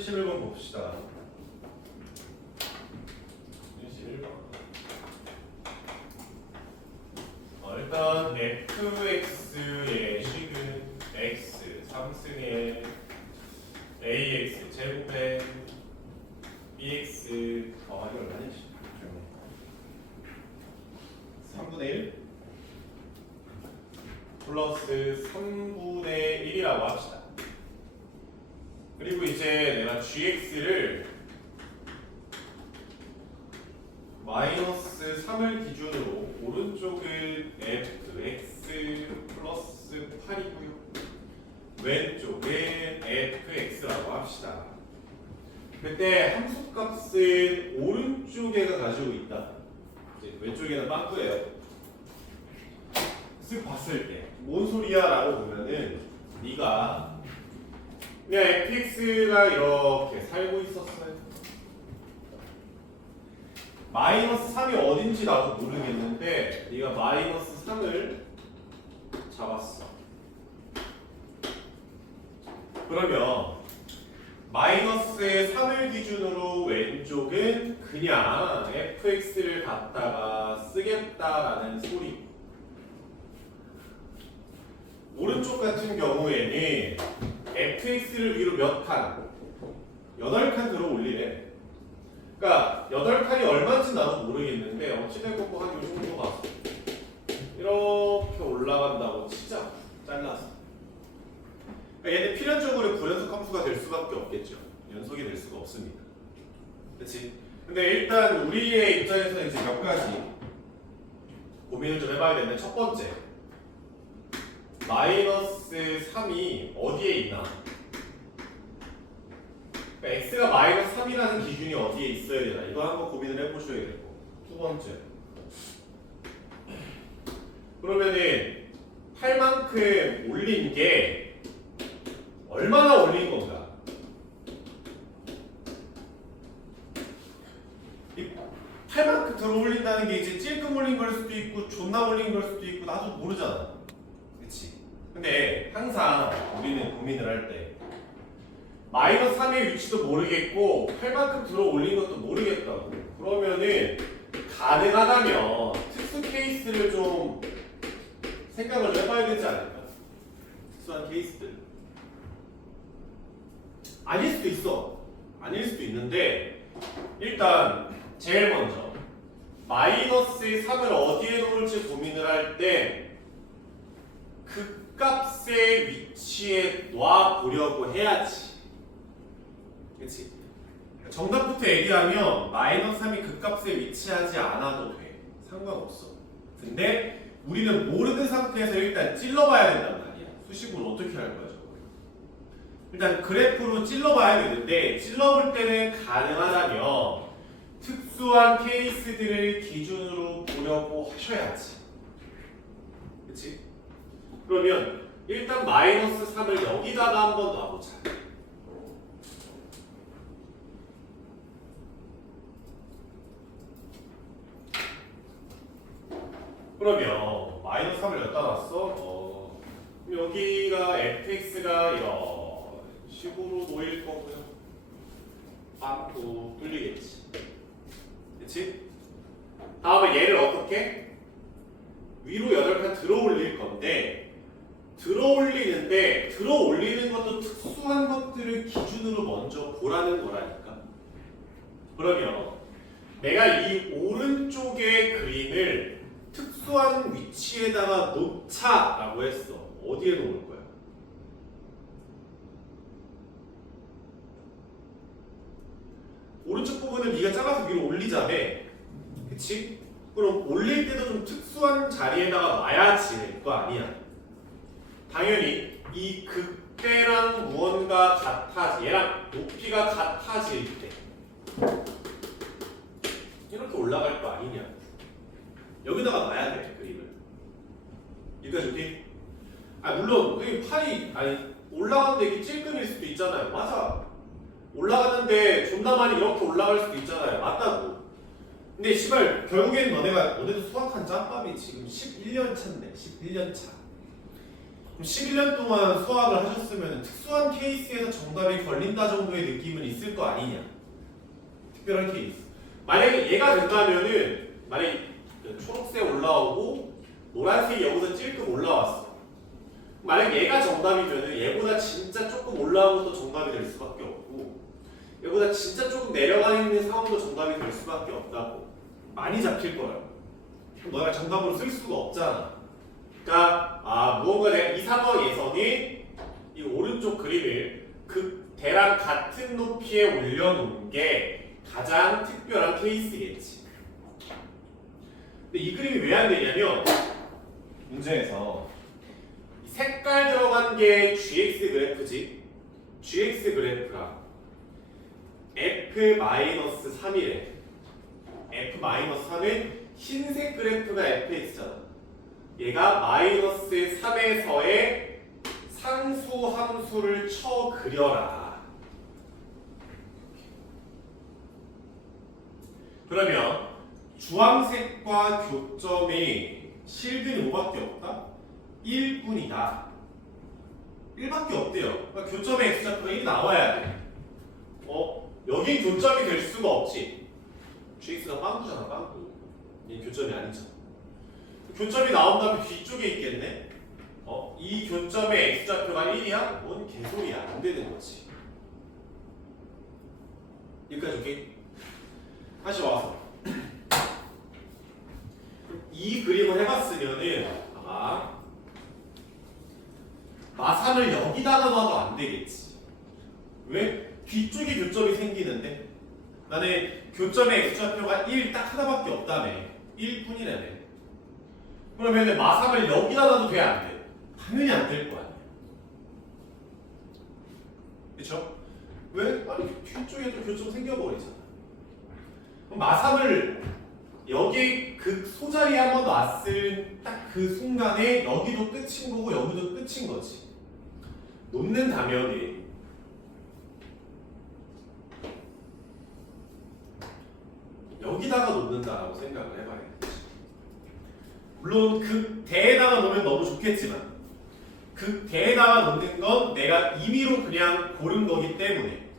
71번 봅시다. 71번. 일단 fx의 식은 x 3승의 ax 제곱에 bx 더하기 얼마냐? 3분의 1 플러스 3분의 1이라고 합시다. 그리고 이제 내가 gx를 마이너스 3을 기준으로 오른쪽은 fx 플러스 8이고요. 왼쪽은 fx라고 합시다. 그때 함수값은 오른쪽에가 가지고 있다. 이제 왼쪽에는 빵꾸예요. 쓱 봤을 때 뭔 소리야? 라고 보면은 네가 그냥 fx가 이렇게 살고 있었어요. 마이너스 3이 어딘지 나도 모르겠는데 네가 마이너스 3을 잡았어. 그러면 마이너스 3을 기준으로 왼쪽은 그냥 fx를 갖다가 쓰겠다라는 소리. 오른쪽 같은 경우에는 fx를 위로 몇 칸? 8칸 들어 올리네. 그러니까 8칸이 얼마인지 나도 모르겠는데 어찌되건 뭐 한 요 정도 가서 이렇게 올라간다고 치자. 잘라서. 그러니까 얘는 필연적으로 불연속 함수가 될 수밖에 없겠죠. 연속이 될 수가 없습니다. 그렇지? 근데 일단 우리의 입장에서 이제 몇 가지 고민을 좀 해봐야 되는데 첫 번째 마이너스 3이 어디에 있나? 그러니까 x가 마이너스 3이라는 기준이 어디에 있어야 되나? 이거 한번 고민을 해보셔야겠고. 두 번째 그러면은 8만큼 올린 게 얼마나 올린 건가? 이 8만큼 들어 올린다는 게 이제 찔끔 올린 걸 수도 있고 존나 올린 걸 수도 있고 나도 모르잖아. 그치? 근데 항상 우리는 고민을 할 때 마이너스 3의 위치도 모르겠고 8만큼 들어 올린 것도 모르겠다고. 그러면은 가능하다면 특수 케이스를 좀 생각을 해봐야 되지 않을까? 특수한 케이스들. 아닐 수도 있어. 아닐 수도 있는데 일단 제일 먼저 마이너스 3을 어디에 놓을지 고민을 할 때 극값의 위치에 놔보려고 해야지. 그치? 정답부터 얘기하면 마이너스 3이 극값에 위치하지 않아도 돼. 상관없어. 근데 우리는 모르는 상태에서 일단 찔러봐야 된단 말이야. 수식으로 어떻게 할 거야, 저거? 일단 그래프로 찔러봐야 되는데 찔러볼 때는 가능하다면 특수한 케이스들을 기준으로 보려고 하셔야지. 그치? 그러면 일단 마이너스 3을 여기다가 한번 놔보자. 그러면 마이너스 3을 여기다 놨어. 여기가 fx가 이런 식으로 놓일 거고요. 빵꾸 뚫리겠지. 그치? 다음에 얘를 어떻게? 위로 8칸 들어 올릴 건데 들어 올리는 것도 특수한 것들을 기준으로 먼저 보라는 거라니까. 그러면 내가 이 오른쪽의 그림을 특수한 위치에다가 놓자라고 했어. 어디에 놓을 거야? 오른쪽 부분을 네가 잘라서 위로 올리자며. 그치? 그럼 올릴 때도 좀 특수한 자리에다가 놔야지. 그거 아니야. 당연히 이 극대랑 무언가 같아지, 얘랑 높이가 같아질 때 이렇게 올라갈 거 아니냐. 여기다가 놔야 돼, 그림을. 여기까지 오케이? 물론 여기 팔이 올라가는데 이게 찔끔일 수도 있잖아요. 맞아. 올라가는데 존나 많이 이렇게 올라갈 수도 있잖아요. 맞다고. 근데 시발 결국에는 너네도 수학한 짬밥이 지금 11년 차인데 11년 차. 그럼 11년 동안 수학을 하셨으면 특수한 케이스에서 정답이 걸린다 정도의 느낌은 있을 거 아니냐. 특별한 케이스. 만약에 얘가 된다면은 만약에 초록색 올라오고 노란색이 여기서 찔끔 올라왔어. 만약에 얘가 정답이면은 얘보다 진짜 조금 올라온 것도 정답이 될 수밖에 없고 얘보다 진짜 조금 내려가 있는 상황도 정답이 될 수밖에 없다고. 많이 잡힐 거야. 그럼 너가 정답으로 쓸 수가 없잖아. 그러니까 무언가 내가 이 상황에서는 이 오른쪽 그림을 극대랑 같은 높이에 올려놓은 게 가장 특별한 케이스겠지. 근데 이 그림이 왜 안 되냐면 문제에서 이 색깔 들어간 게 GX 그래프지. GX 그래프가 F-3이래. F-3은 흰색 그래프가 fx잖아. 얘가 마이너스 3에서의 상수 함수를 쳐 그려라. 그러면 주황색과 교점이 실근이 5밖에 없다? 1뿐이다. 1밖에 없대요. 그러니까 교점의 x좌표가 1이 나와야 돼. 여긴 교점이 될 수가 없지. gx가 빵꾸잖아, 빵꾸. 얘 교점이 아니잖아. 교점이 나온다면 뒤쪽에 있겠네. 이 교점의 x좌표가 1이야? 뭔 개소리야. 안 되는 거지. 여기까지 오케이? 다시 와서 이 그림을 해봤으면은 아마 마산을 여기다가 놔도 안 되겠지. 왜? 뒤쪽에 교점이 생기는데 나는 교점의 x좌표가 1 딱 하나밖에 없다며. 1뿐이라며. 그러면 마삼을 여기다 놔도 돼? 안 돼? 당연히 안 될 거 아니야. 그쵸? 왜? 아니 뒤쪽에도 교점 생겨버리잖아. 그럼 마삼을 여기 그 소자리에 한번 놨을 딱 그 순간에 여기도 끝인 거고 여기도 끝인 거지. 놓는다면은 여기다가 놓는다라고 생각을 해봐야겠지. 물론 극대에다가 놓으면 너무 좋겠지만 극대에다가 놓는 건 내가 임의로 그냥 고른 거기 때문에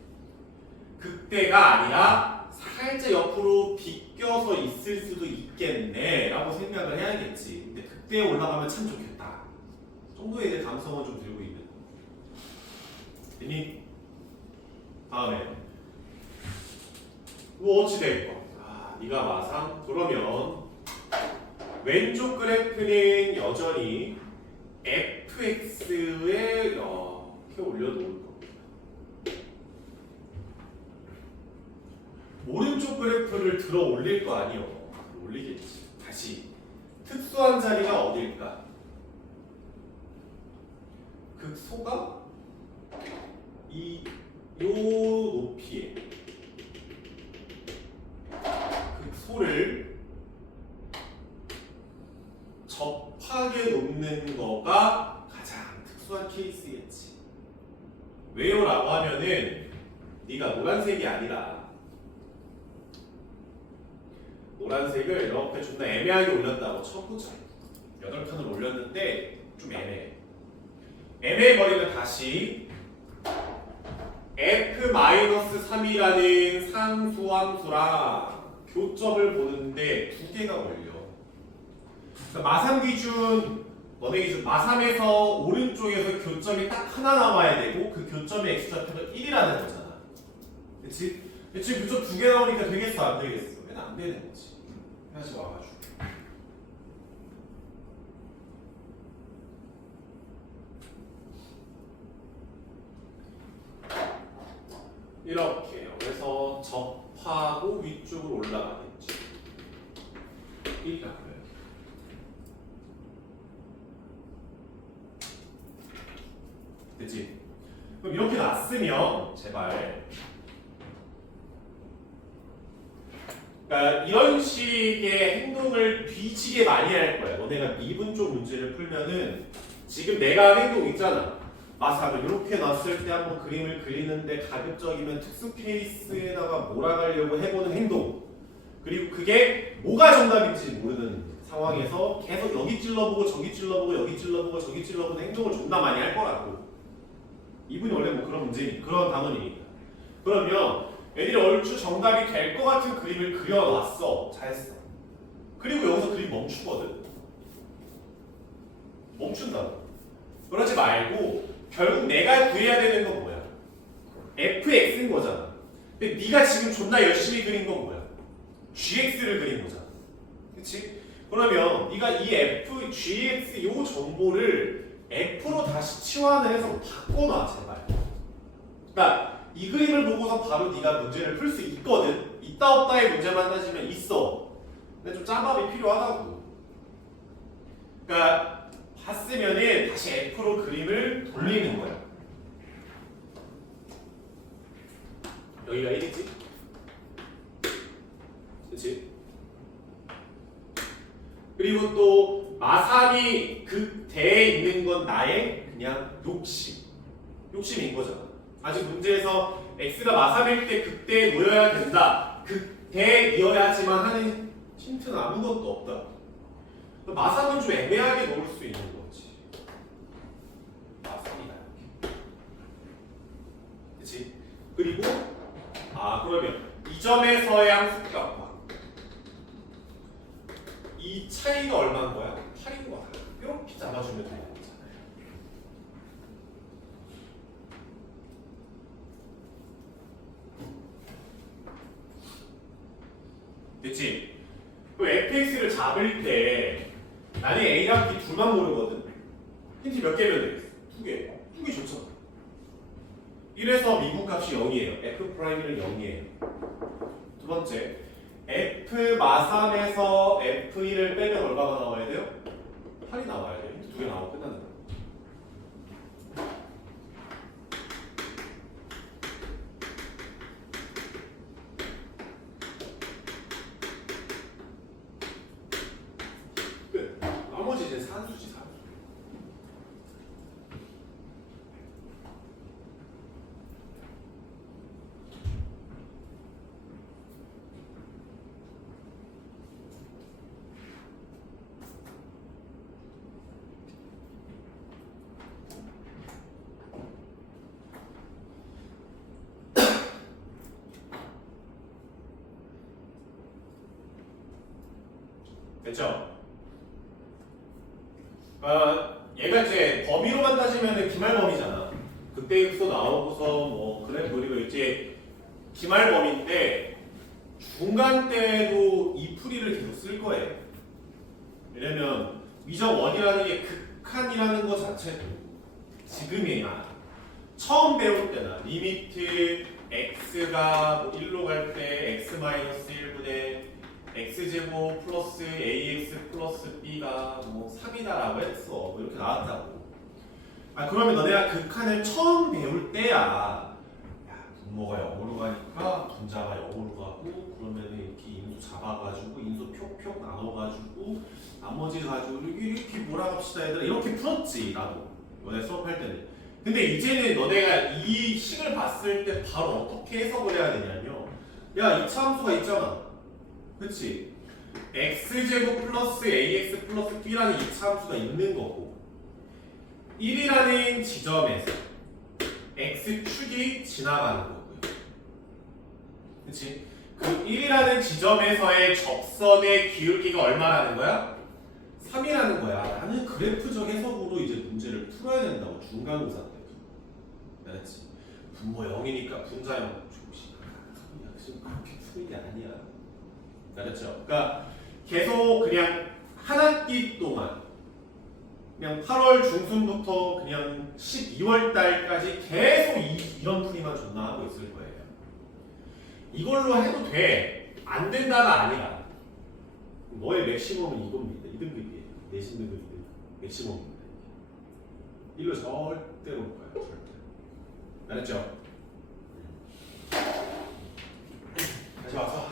극대가 아니라 살짝 옆으로 비껴서 있을 수도 있겠네 라고 생각을 해야겠지. 근데 극대에 올라가면 참 좋겠다 정도의 이제 감성은 좀 들고 있는 이미 다음에 뭐 어찌 될까? 네가 마상? 그러면 왼쪽 그래프는 여전히 fx에 이렇게 올려놓을 겁니다. 오른쪽 그래프를 들어 올릴 거 아니요? 올리겠지. 다시 특수한 자리가 어딜까? 극소가 요 높이에 극소를 접하게 놓는 거가 가장 특수한 케이스겠지. 왜요? 라고 하면은 네가 노란색이 아니라 노란색을 이렇게 존나 애매하게 올렸다고 쳐보자. 8칸을 올렸는데 좀 애매해. 애매해버리면 다시 F-3이라는 상수함수랑 교점을 보는데 두 개가 걸려. 그러니까 마삼 기준, 너네 기준 마삼에서 오른쪽에서 교점이 딱 하나 나와야 되고 그 교점의 x좌표가 1이라는 거잖아. 그치? 지금 교점 두 개 나오니까 되겠어? 안 되겠어? 왜냐면 안 되는 거지. 다시 와가지고. 이렇게요. 그래서 접하고 위쪽으로 올라가겠지. 1이라고 해요. 됐지? 그럼 이렇게 놨으면 제발 그러니까 이런 식의 행동을 뒤지게 많이 할 거야. 너네가 미분 쪽 문제를 풀면은 지금 내가 한 행동 있잖아. 마삼을 이렇게 놨을 때 한번 그림을 그리는데 가급적이면 특수 케이스에다가 몰아가려고 해보는 행동. 그리고 그게 뭐가 정답인지 모르는 상황에서 계속 여기 찔러보고 저기 찔러보고 여기 찔러보고 저기 찔러보는 행동을 존나 많이 할 거라고. 이분이 원래 뭐 그런 문제, 그런 단원이니까. 그러면 애들이 얼추 정답이 될 것 같은 그림을 그려놨어. 잘했어. 그리고 여기서 그림 멈추거든. 멈춘다고. 그러지 말고 결국 내가 구해야 되는 건 뭐야? fx인 거잖아. 근데 네가 지금 존나 열심히 그린 건 뭐야? gx를 그린 거잖아. 그치? 그러면 네가 이 f, gx 요 정보를 f로 다시 치환을 해서 바꿔놔 제발. 그러니까 이 그림을 보고서 바로 네가 문제를 풀 수 있거든. 있다 없다의 문제만 따지면 있어. 근데 좀 짬밥이 필요하다고. 그러니까 봤으면은 다시 F로 그림을 돌리는 거야. 여기가 1이지? 그치? 그리고 또 마삼이 극대에 있는 건 나의 그냥 욕심인 거잖아. 아직 문제에서 X가 마삼일 때 극대에 놓여야 된다. 극대에 이어야지만 하는 힌트는 아무것도 없다. 마삼은 좀 애매하게 놓을 수 있는 거지. 마삼이다. 그치? 그리고 그러면 이 점에서의 함수값과 이 차이가 얼마인 거야? 8인 거야. 이렇게 잡아주면 되는 거잖아요. 그치? 그 fx를 잡을 때 나는 a랑 b 둘만 모르거든. 힌트 몇 개면 되겠어? 2개. 2개 좋잖아. 이래서 미분값이 0이에요. f'는 0이에요. 두 번째, f 마삼에서 f1을 빼면 얼마가 나와야 돼요? 8이 나와야 돼요. 힌트 2개 나오고 끝나는 거야. 끝. 나머지 이제 산수지, 산수. 됐죠? 얘가 이제 범위로만 따지면 기말범위잖아. 그때 또 나오고서 뭐 그래 그리고 이제 기말범위인데 중간 때도 이 풀이를 계속 쓸 거예요. 왜냐면 위적 원이라는 게 극한이라는 것 자체도 지금이야 처음 배울 때나 리미트 x가 뭐 1로 갈 때 x-1분의 x제곱 플러스 ax 플러스 b가 뭐 3이다라고 했어. 뭐 이렇게 나왔다고. 그러면 너네가 극한을 처음 배울 때야. 야, 분모가 0으로 가니까 분자가 0으로 가고 그러면 이렇게 인수 잡아가지고 인수 표 나눠가지고 나머지 가지고 이렇게 몰아갑시다 얘들아. 이렇게 풀었지 나도. 너네 수업할 때는. 근데 이제는 너네가 이 식을 봤을 때 바로 어떻게 해석을 해야 되냐면 야, 2차 함수가 있잖아. 그치? x제곱 플러스 ax 플러스 b라는 2차 함수가 있는 거고 1이라는 지점에서 x축이 지나가는 거고요. 그치? 그 1이라는 지점에서의 접선의 기울기가 얼마라는 거야? 3이라는 거야. 나는 그래프적 해석으로 이제 문제를 풀어야 된다고. 중간고사 때도. 알았지? 분모 0이니까 분자 0 조금씩. 지금 그렇게 푸는 게 아니야. 알았죠? 그러니까 계속 그냥 한 학기 동안 그냥 8월 중순부터 그냥 12월 달까지 계속 이런 풀이만 존나 하고 있을 거예요. 이걸로 해도 돼. 안 된다가 아니라 너의 맥시멈은 이겁니다. 2등급이에요. 내신 등급이 맥시멈입니다. 일로 절대로 못 가요. 절대. 알았죠? 다시 와서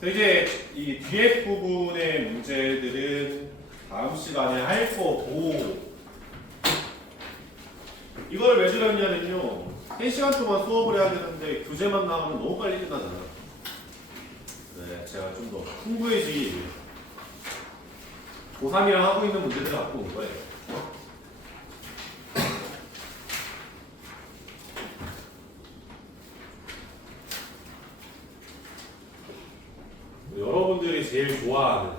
그래서 이제 이 뒤에 부분의 문제들은 다음 시간에 할 거고 이걸 왜 줄였냐면요. 3시간 동안 수업을 해야 되는데 교재만 나오면 너무 빨리 끝나잖아. 네, 제가 좀 더 풍부해지기 위해 고3이랑 하고 있는 문제들을 갖고 온 거예요. 여러분들이 제일 좋아하는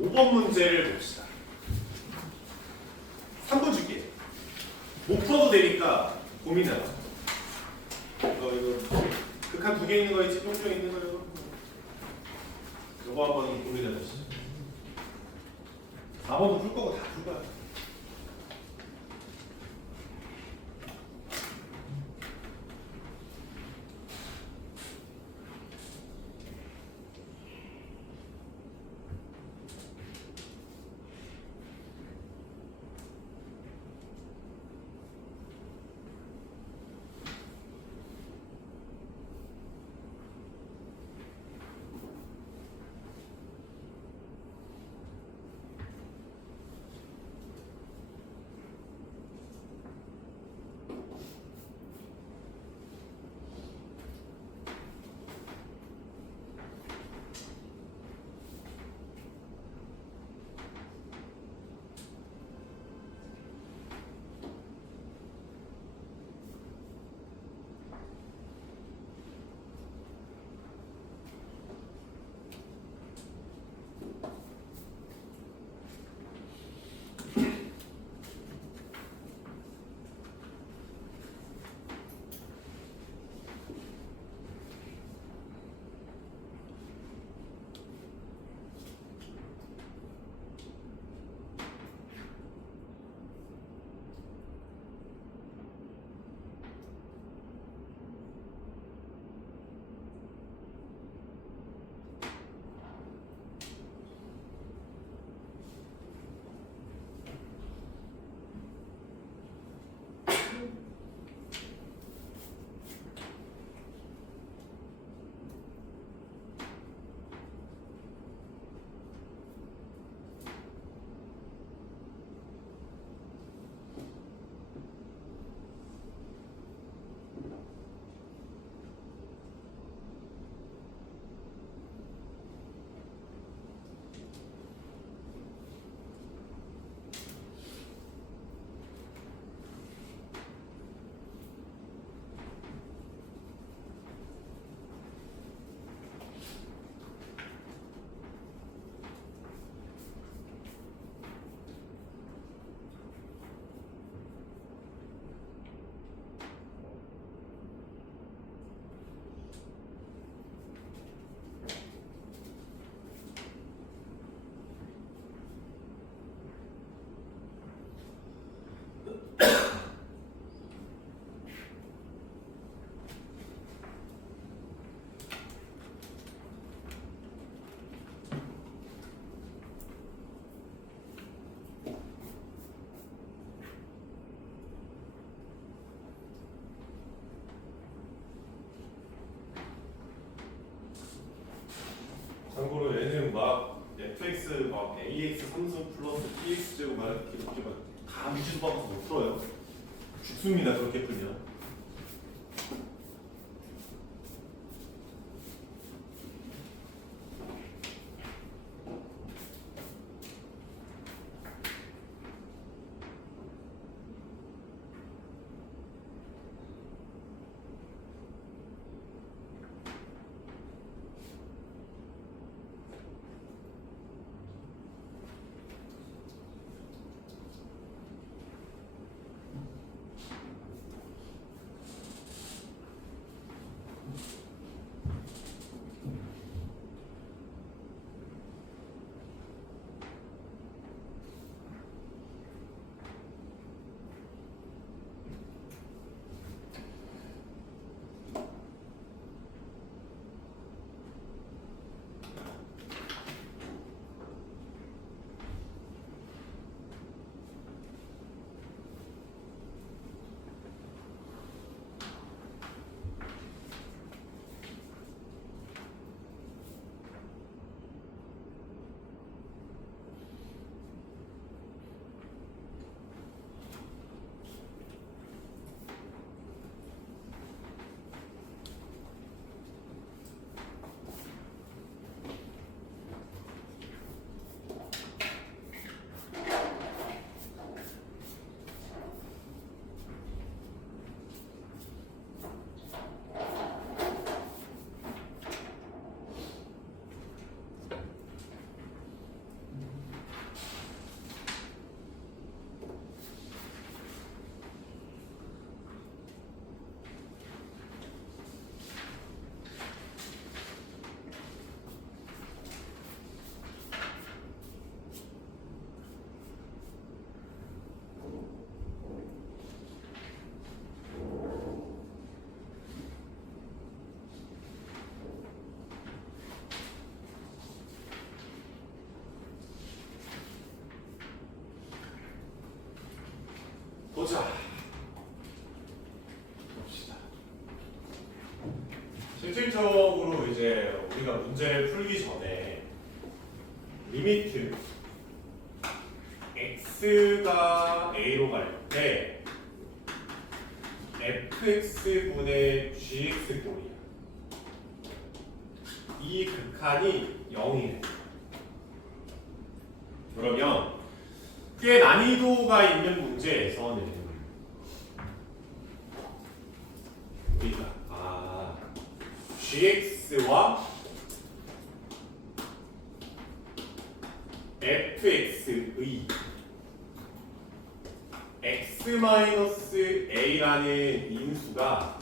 5번 문제를 봅시다. 3분 줄게. 못 풀어도 되니까 고민해봐. 이거 극한 2개 있는 거 있지? 뿅뿅 있는 거 이거 한번 고민해보시죠. 4번도 풀 거고 다 풀 거야. 참고로 얘는 막 fx 막 ax 3승 플러스 px 제곱 막 이렇게 다 미지수 바꿔서 못 풀어요. 죽습니다 그렇게 풀면. 보자. 봅시다. 실질적으로 이제 우리가 문제를 풀기 전에 리미트 x가 a로 갈 때 fx분의 gx꼴이야. 이 극한이 0이래. 그러면 꽤 난이도가 있는 문제에서는 우리가 gx와 fx의 x-a라는 인수가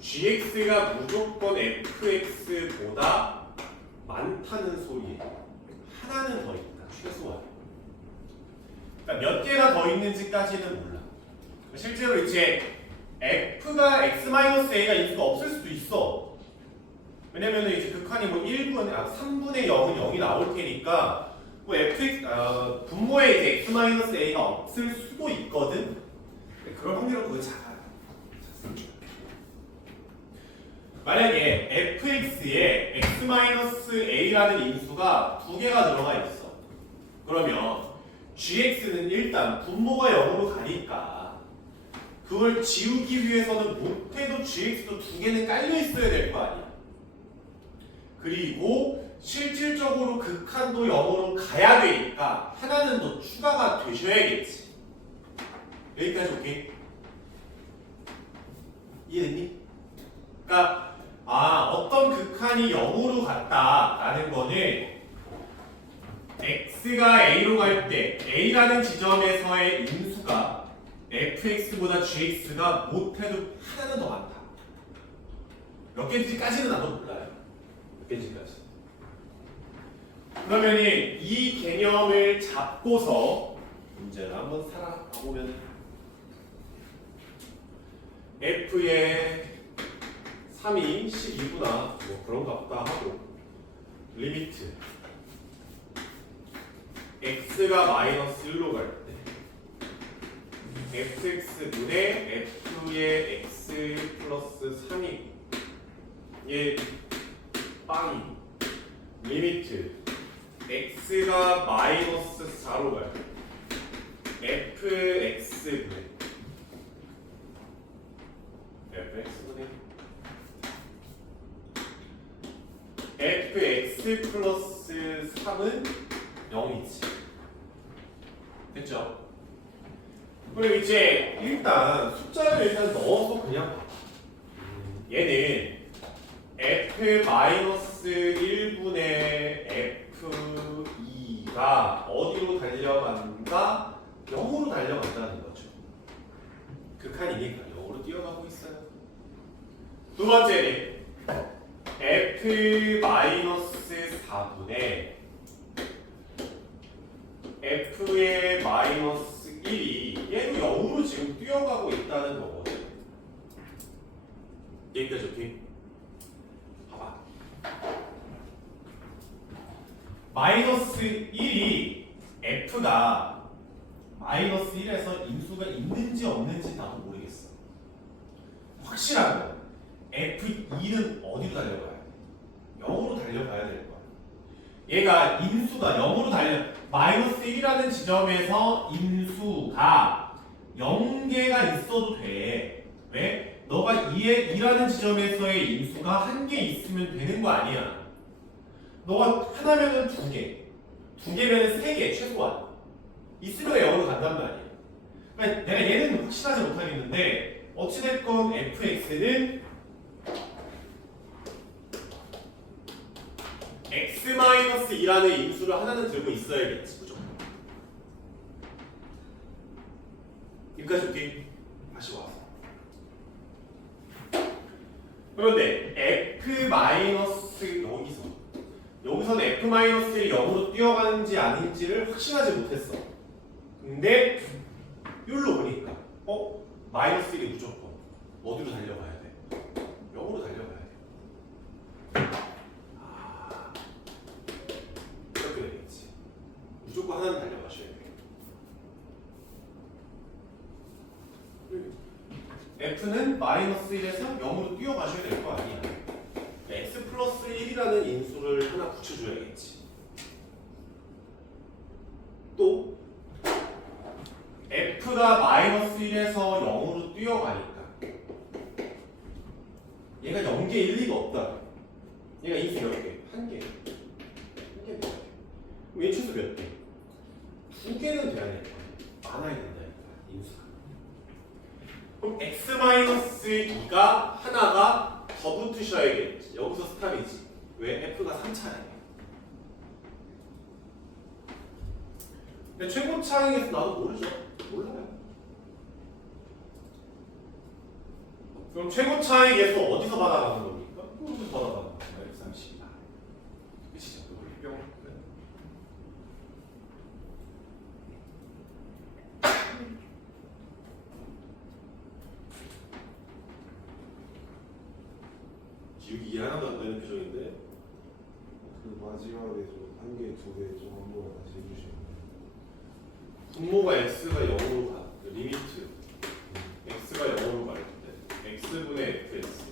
gx가 무조건 fx보다 많다는 소리예요. 하나는 더 있다, 최소한. 그러니까 몇 개가 더 있는지까지는 몰라. 실제로 이제 f가 x-a가 인수가 없을 수도 있어. 왜냐면 이제 극한이 뭐 3분의 0은 0이 나올 테니까 뭐 분모에 이제 x-a가 없을 수도 있거든. 그럴 확률은 그거 작아요. 만약에 fx에 x-a라는 인수가 두 개가 들어가 있어. 그러면 gx는 일단 분모가 0으로 가니까 그걸 지우기 위해서는 못해도 gx도 두 개는 깔려 있어야 될 거 아니야. 그리고 실질적으로 극한도 0으로 가야 되니까 하나는 더 추가가 되셔야겠지. 여기까지 오케이? 이해됐니? 그러니까 어떤 극한이 0으로 갔다라는 거는 x가 a로 갈 때 a라는 지점에서의 인수가 fx보다 gx가 못해도 하나는 더 많다. 몇 개인지까지는 나도 몰라요. 몇 개인지까지. 그러면 이 개념을 잡고서 문제를 한번 살아가보면 f의 3이 12구나 뭐 그런가 보다 하고 리미트 x가 마이너스 1로 갈 때 fx분의 f의 x 플러스 3이 얘 빵이 리미트 x가 마이너스 4로 갈 때 fx분의 fx 플러스 3은 0이지. 됐죠? 그럼 이제 일단 숫자를 일단 넣어서 그냥 얘는 f-1분의 f2가 어디로 달려간다? 0으로 달려간다는 거죠. 극한이니까 0으로 뛰어가고 있어요. 두 번째는 f-4분의 f의 마이너스 1이 얘도 0으로 지금 뛰어가고 있다는 거거든. 여기까지 오케이? 봐봐. 마이너스 1이 f가 마이너스 1에서 인수가 있는지 없는지 나도 모르겠어. 확실한 건 f2는 어디로 달려가야 돼? 0으로 달려가야 될 거야. 얘가 인수가 0으로 마이너스 1이라는 지점에서 인수가 0개가 있어도 돼. 왜? 너가 2라는 지점에서의 인수가 1개 있으면 되는 거 아니야. 너가 하나면은 2개, 2개면은 3개 최소한 있으면 0으로 간단 말이야. 그러니까 내가 얘는 확실하지 못하겠는데 어찌됐건 fx는 x-2라는 인수를 하나는 들고 있어야겠지, 무조건. 여기까지 오케이? 다시 와서. 그런데 여기서는 f-1이 0으로 뛰어가는지 아닌지를 확신하지 못했어. 근데 여기로 보니까 마이너스 1이 무조건 어디로 달려가야 돼? 0으로 달려가야 돼. 이렇게 되겠지. 무조건 하나는 달려가셔야 돼. f는 마이너스 1에서 0으로 뛰어가셔야 될 거 아니야. x 플러스 1이라는 인수를 하나 붙여줘야겠지. 또 f가 마이너스 1에서 0으로 뛰어가니까 얘가 0개일 리가 없다. 얘가 인수 몇 개? 한 개. 한 개 몇 개? 그럼 얘 최소 몇 개? 두 개는 돼야 될 거야. 많아야 된다니까 인수가. 그럼 x-2가 하나가 더 붙으셔야겠지. 여기서 스탑이지. 왜? f가 3차례. 근데 최고 차이에서 나도 모르죠. 몰라요. 그럼 최고 차이에서 어디서 받아가는 겁니까? 여기서 받아가는 거야. F30이다. 그치죠? 또 뿅. 지우기 이해 하나도 안 되는 표정인데. 그 마지막에 좀 한 개, 두 개 좀 한 번에 다시 해주시면 분모가 x가 0으로 가. 리미트 x가 0으로 갈 때 x분의 fx.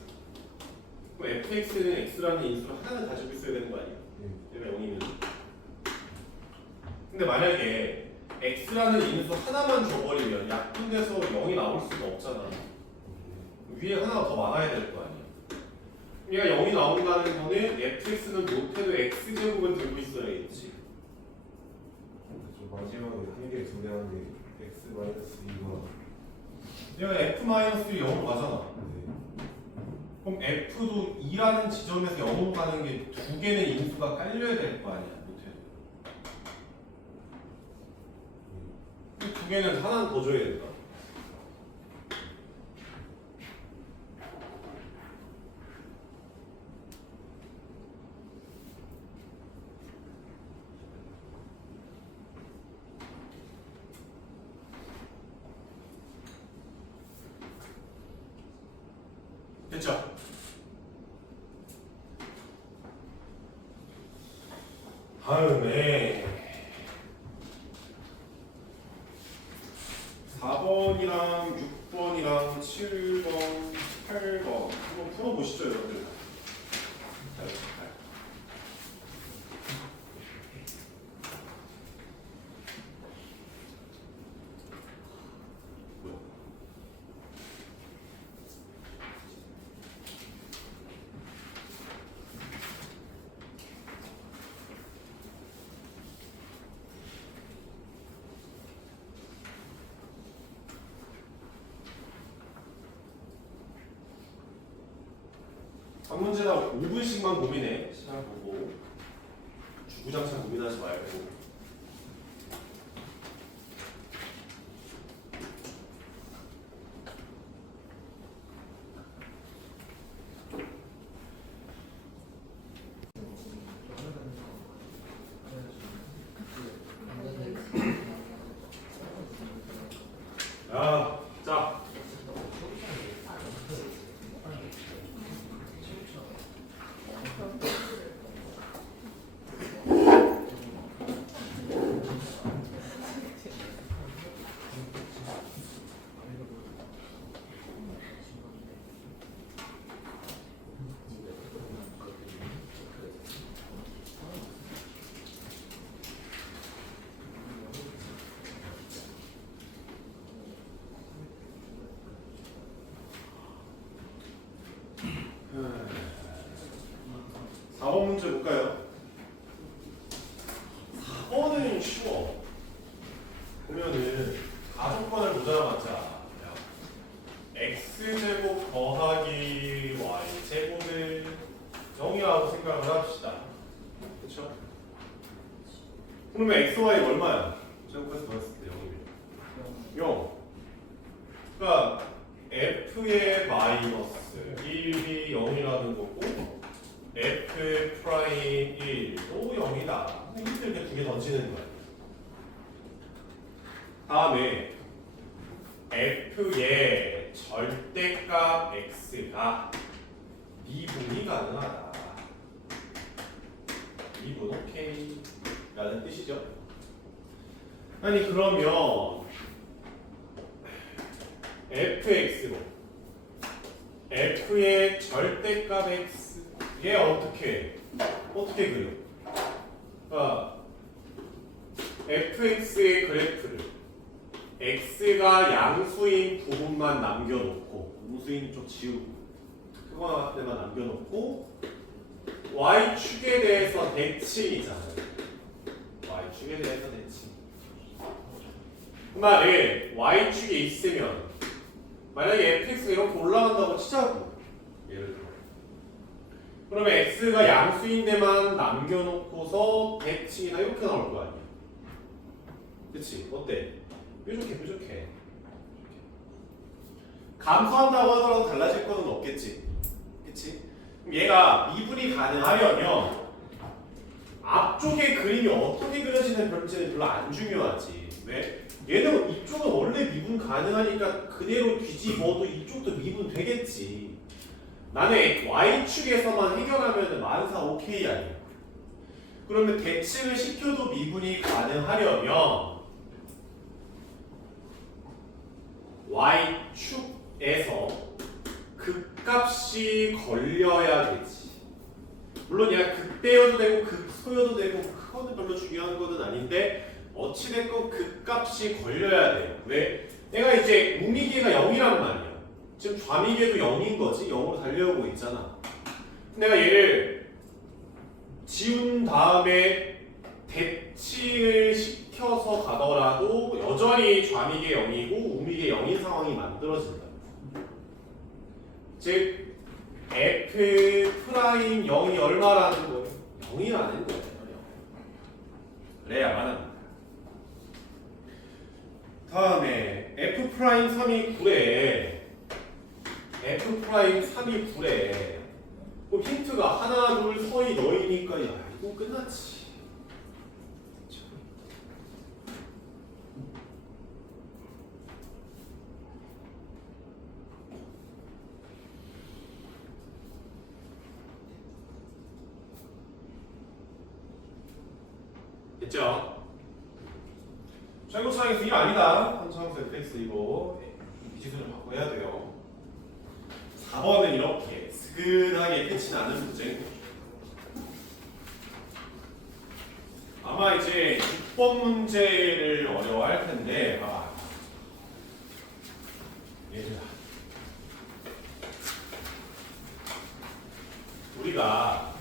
그럼 fx는 x라는 인수를 하나는 가지고 있어야 되는 거 아니야? 얘가 0이면. 근데 만약에 x라는 인수 하나만 줘버리면 약분돼서 0이 나올 수가 없잖아. 위에 하나가 더 많아야 될 거 아니야. 얘가 0이 나온다는 거는 fx는 못해도 x제곱은 들고 있어야겠지. 좀 마지막에 한 개, 두 개, 한 개, x 마이너스 2가 얘가 f-이 0으로 가잖아. 그럼 f도 2라는 지점에서 0으로 가는 게 두 개는 인수가 깔려야 될 거 아니야. 못해도. 두 개는 하나는 더 줘야 된다. 됐죠? 다음에 4번이랑 6번이랑 7번, 8번 한번 풀어보시죠, 여러분들. 한 문제당 5분씩만 고민해. 시간 보고 주구장창 고민하지 말고. 자. 문제 볼까요? 4번은 쉬워. 보면은 가족권을 보자마자 x제곱 더하기 y제곱을 0이라고 생각을 합시다. 그쵸? 그러면 xy 얼마야? 제곱해서 더했을 때 0이면 0. 그러니까 f의 마이너스 1이 0이라는 거고 f 프라임 1도 0이다. 이렇게 두 개 던지는 거야. 다음에 f의 절대값 x가 미분이 가능하다. 미분 오케이 라는 뜻이죠. 아니 그러면 fx로 f의 절대값 x 얘 어떻게 그려? 그러니까 fx의 그래프를 x가 양수인 부분만 남겨놓고 음수인 쪽 지우고 그거나 때만 남겨놓고 y축에 대해서 대칭이잖아요. y축에 대해서 대칭. 그 말은 y축에 있으면 만약에 fx가 이렇게 올라간다고 치자고 예를 들어 그러면 x가 양수인 데만 남겨놓고서 대칭이나 이렇게 나올 거 아니야. 그치? 어때? 뾰족해. 감소한다고 하더라도 달라질 거는 없겠지. 그치? 그럼 얘가 미분이 가능하려면 앞쪽의 그림이 어떻게 그려지는 별지는 별로 안 중요하지. 왜? 얘는 이쪽은 원래 미분 가능하니까 그대로 뒤집어도 이쪽도 미분 되겠지. 나는 y축에서만 해결하면 만사 오케이 아니야. 그러면 대칭을 시켜도 미분이 가능하려면 y축에서 극값이 걸려야겠지. 물론 얘가 극대여도 되고 극소여도 되고 그거는 별로 중요한 거는 아닌데 어찌됐건 극값이 걸려야 돼요. 왜? 내가 이제 우미계가 0이란 말이야. 지금 좌미계도 0인 거지. 0으로 달려오고 있잖아. 내가 얘를 지운 다음에 대칭을 시켜서 가더라도 여전히 좌미계 0이고 우미계 0인 상황이 만들어진다. 즉 f 프라임 0이 얼마라는 거예요? 0이라는 거예요. 그래야만 합니다. 다음에 f 프라임 3이 9래. f 프라임 3이 9래. 그럼 힌트가 하나 둘 서이 너희니까 야 이거 끝났지. 됐죠? 최고차항에서 1 아니다. 한차항에서 fx 이거 비지수를 바꿔야 돼요. 4번은 이렇게 스근하게 끝이 나는 문제인 거죠. 아마 이제 6번 문제를 어려워할 텐데 얘들아 우리가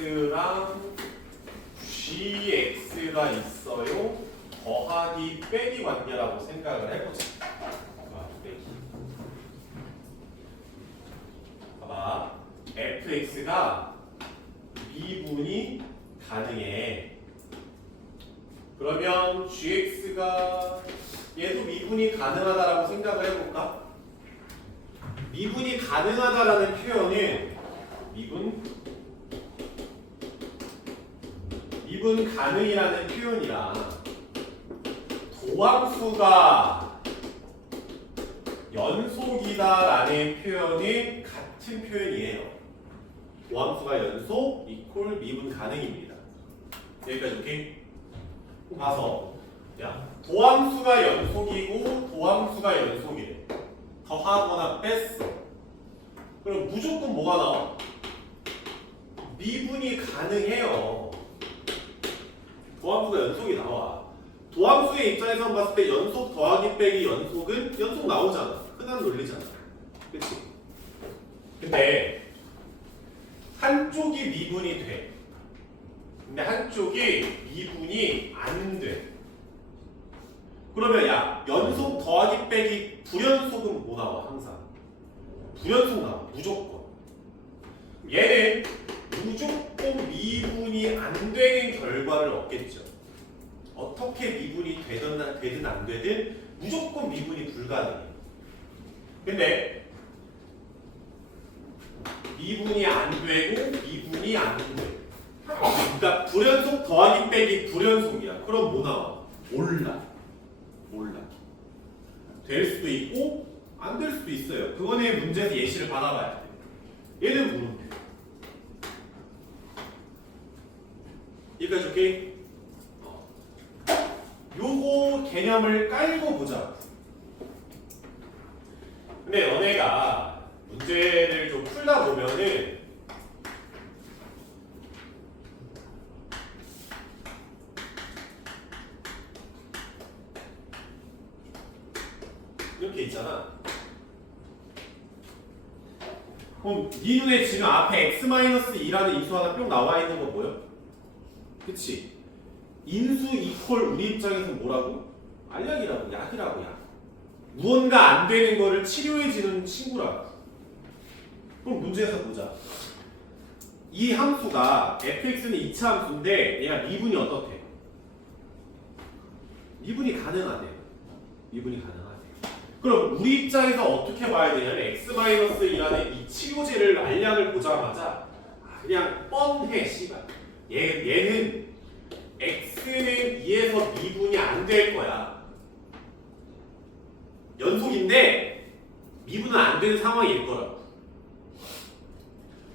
fx랑 gx가 있어요. 더하기 빼기 관계라고 생각을 해보자. 빼기. 봐봐. fx가 미분이 가능해. 그러면 gx가 얘도 미분이 가능하다라고 생각을 해볼까? 미분이 가능하다라는 표현은 미분 가능이라는 표현이랑 도함수가 연속이다라는 표현이 같은 표현이에요. 도함수가 연속 이퀄 미분 가능입니다. 여기까지 오케이? 봐서 야 도함수가 연속이고 도함수가 연속이래. 더하거나 뺐어. 그럼 무조건 뭐가 나와? 미분이 가능해요. 도함수가 연속이 나와. 도함수의 입장에서 봤을 때 연속 더하기 빼기 연속은 연속 나오잖아. 흔한 논리잖아. 그치? 근데 한쪽이 미분이 돼. 근데 한쪽이 미분이 안 돼. 그러면 야 연속 더하기 빼기 불연속은 뭐 나와 항상? 불연속 나와. 무조건. 얘는 무조건 미분이 안 되는 결과를 얻겠죠. 어떻게 미분이 되든 안 되든 무조건 미분이 불가능해. 근데 미분이 안 되고 미분이 안 돼. 그러니까 불연속 더하기 빼기 불연속이야. 그럼 뭐 나와? 몰라. 될 수도 있고 안 될 수도 있어요. 그거는 문제에서 예시를 받아봐야 돼. 얘는 모른대. 여기까지 오케이? 요거 개념을 깔고 보자. 근데 너네가 문제를 좀 풀다 보면은 이렇게 있잖아. 그럼 네 눈에 지금 앞에 x-2라는 인수 하나 뿅 나와 있는 거 보여? 그치? 인수 이퀄 우리 입장에서 뭐라고? 알약이라고, 약이라고, 약. 무언가 안 되는 거를 치료해주는 친구라고. 그럼 문제에서 보자. 이 함수가 fx는 2차 함수인데 얘가 미분이 어떻대? 미분이 가능하대. 미분이 가능하대. 그럼 우리 입장에서 어떻게 봐야 되냐면 x-2라는 이 치료제를 알약을 보자마자 그냥 뻔해 씨발. 얘는 x는 2에서 미분이 안 될 거야. 연속인데 미분은 안 되는 상황일 거라고.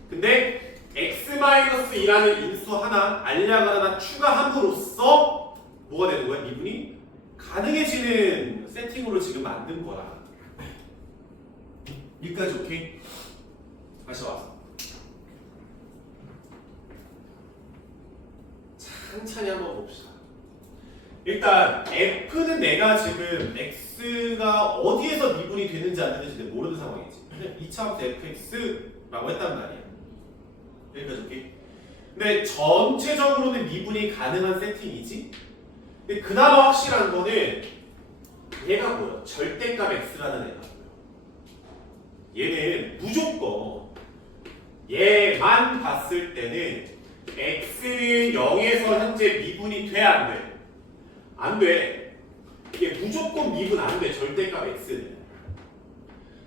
근데 x-2라는 인수 하나, 알약을 하나 추가함으로써 뭐가 되는 거야? 미분이 가능해지는 세팅으로 지금 만든 거라. 여기까지 오케이? 다시 와서 천천히 한번 봅시다. 일단 f는 내가 지금 x가 어디에서 미분이 되는지 안 되는지 모르는 상황이지. 2차 함수 fx라고 했단 말이야. 여기까지 오케이? 근데 전체적으로는 미분이 가능한 세팅이지. 근데 그나마 확실한 거는 얘가 뭐야? 절대값 x라는 애가 뭐야? 얘는 무조건 얘만 봤을 때는 x는 0에서 현재 미분이 돼? 안 돼? 안 돼. 이게 무조건 미분 안 돼. 절대값 x는.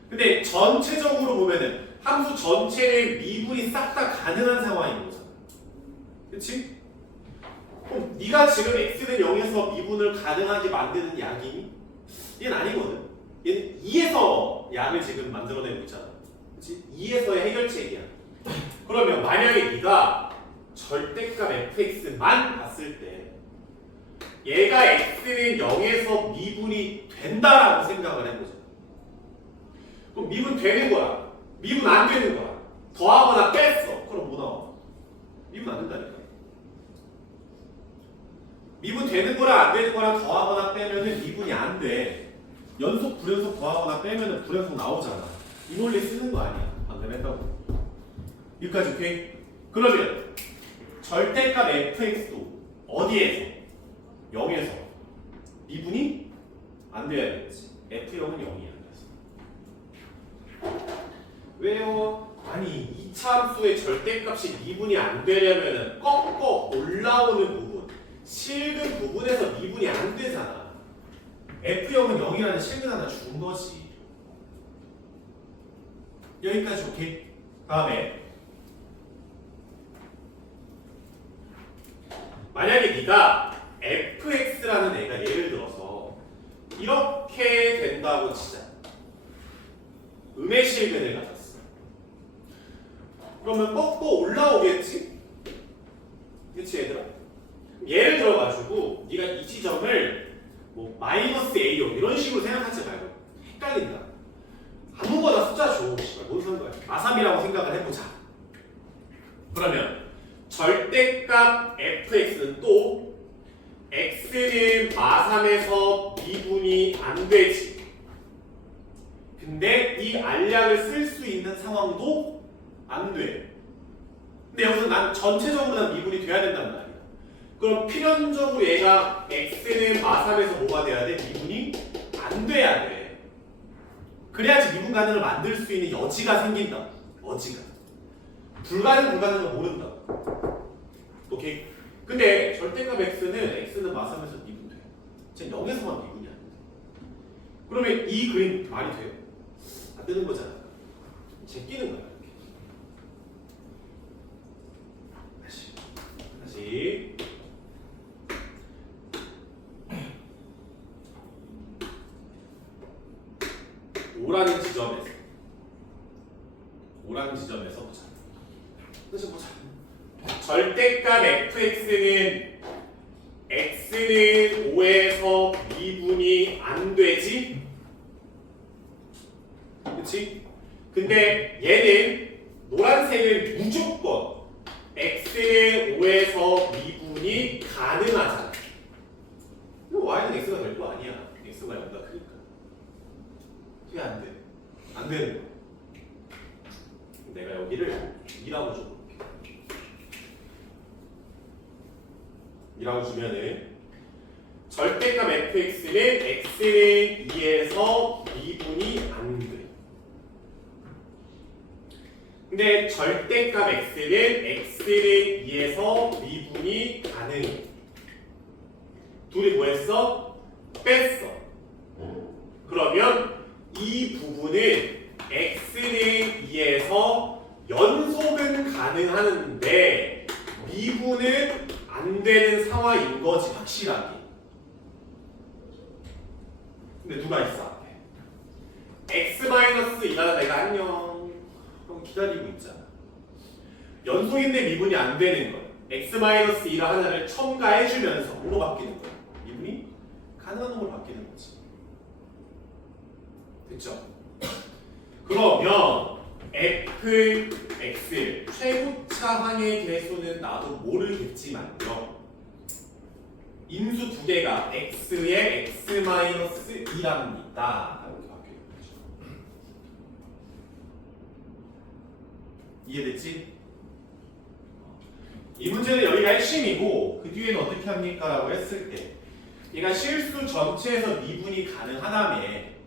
근데 전체적으로 보면은 함수 전체의 미분이 싹 다 가능한 상황인 거잖아. 그치? 그럼 네가 지금 x는 0에서 미분을 가능하게 만드는 약이니? 얘는 아니거든. 얘는 2에서 약을 지금 만들어내고 있잖아. 그치? 2에서의 해결책이야. 그러면 만약에 네가 절대값 fx만 봤을 때 얘가 x는 0에서 미분이 된다라고 생각을 해보자. 그럼 미분 되는 거야. 미분 안 되는 거야. 더하거나 뺐어. 그럼 뭐 나와? 미분 안 된다니까. 미분 되는 거랑 안 되는 거랑 더하거나 빼면은 미분이 안 돼. 연속, 불연속 더하거나 빼면은 불연속 나오잖아. 이 논리 쓰는 거 아니야. 방금 했다고. 여기까지 오케이? 그러면 절대값 fx도 어디에서? 0에서 미분이 안 돼야겠지. f0은 0이야. 왜요? 아니 2차 함수의 절대값이 미분이 안 되려면은 꺾어 올라오는 부분, 실근 부분에서 미분이 안 되잖아. f0은 0이라는 실근 하나 준 거지. 여기까지 오케이? 다음에 만약에 네가 fx라는 애가 예를 들어서 이렇게 된다고 치자. 음의 실근을 가졌어. 그러면 꺾고 올라오겠지? 그치 얘들아? 예를 들어가지고 네가 이 지점을 뭐 마이너스 A요 이런 식으로 생각하지 말고 헷갈린다. 아무거나 숫자 줘. 뭔 상관이야? 마3이라고 생각을 해보자. 그러면 절대값 fx는 또 x는 마3에서 미분이 안 되지. 근데 이 알약을 쓸 수 있는 상황도 안 돼. 근데 여기서 난 전체적으로 난 미분이 돼야 된단 말이야. 그럼 필연적으로 얘가 x는 마3에서 뭐가 돼야 돼? 미분이 안 돼야 돼. 그래야지 미분 가능을 만들 수 있는 여지가 생긴다. 여지가. 불가능은 모른다. 오케이? 근데 절대값 x는 마3에서 미분돼. 지금 0에서만 미분이 안 돼. 그러면 이 그림 말이 돼요? 안 되는 거잖아. 제끼는 거야. 이렇게. 다시. 오라는 지점에서 보자. 다시 보자. 절대값 fx는 x는 5에서 미분이 안 되지? 그치? 근데 얘는 노란색은 무조건 x는 5에서 미분이 가능하잖아. 이거 y는 x가 될 거 아니야. x가 0다 크니까. 그게 안 돼. 안 되는 거야. 내가 여기를 2라고 줘볼게. 2라고 주면은 절대값 fx는 x는 2에서 미분이 안 돼. 근데 절대값 x는 x는 2에서 미분이 가능해. 둘이 뭐 했어? 뺐어. 그러면 이 부분은 x는 2에서 연속은 가능한데 미분은 안 되는 상황인 거지, 확실하게. 근데 누가 있어 앞에? x-2가 내가 안녕 하고 기다리고 있잖아. 연속인데 미분이 안 되는 거야. x-2라 하나를 첨가해주면서 뭐로 바뀌는 거야? 미분이 가능한 놈으로 바뀌는 거지. 됐죠? 그러면 fx 최고차 항의 개수는 나도 모르겠지만요. 인수 두 개가 x에 x-2랍니다. 이렇게 바뀌는 거죠. 이해됐지? 이 문제는 여기가 핵심이고 그 뒤에는 어떻게 합니까? 라고 했을 때 얘가 실수 전체에서 미분이 가능하다며.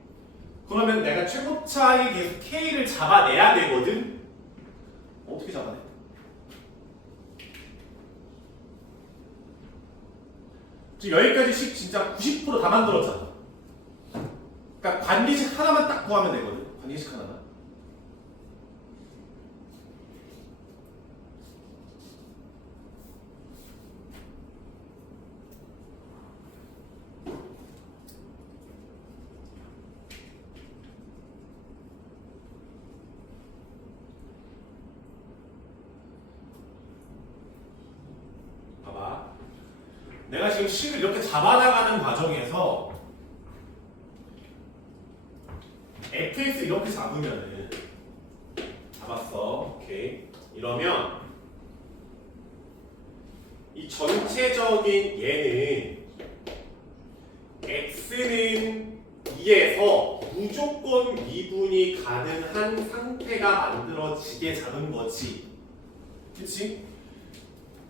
그러면 내가 최고차의 계수 k를 잡아내야 되거든? 어떻게 잡아내? 지금 여기까지 식 진짜 90% 다 만들었잖아. 그러니까 관계식 하나만 딱 구하면 되거든. 관계식 하나만. 봐봐. 내가 지금 식을 이렇게 잡아나가는 과정에서 fx 이렇게 잡으면은 잡았어. 오케이. 이러면 이 전체적인 얘는 x는 2에서 무조건 미분이 가능한 상태가 만들어지게 잡은 거지. 그치?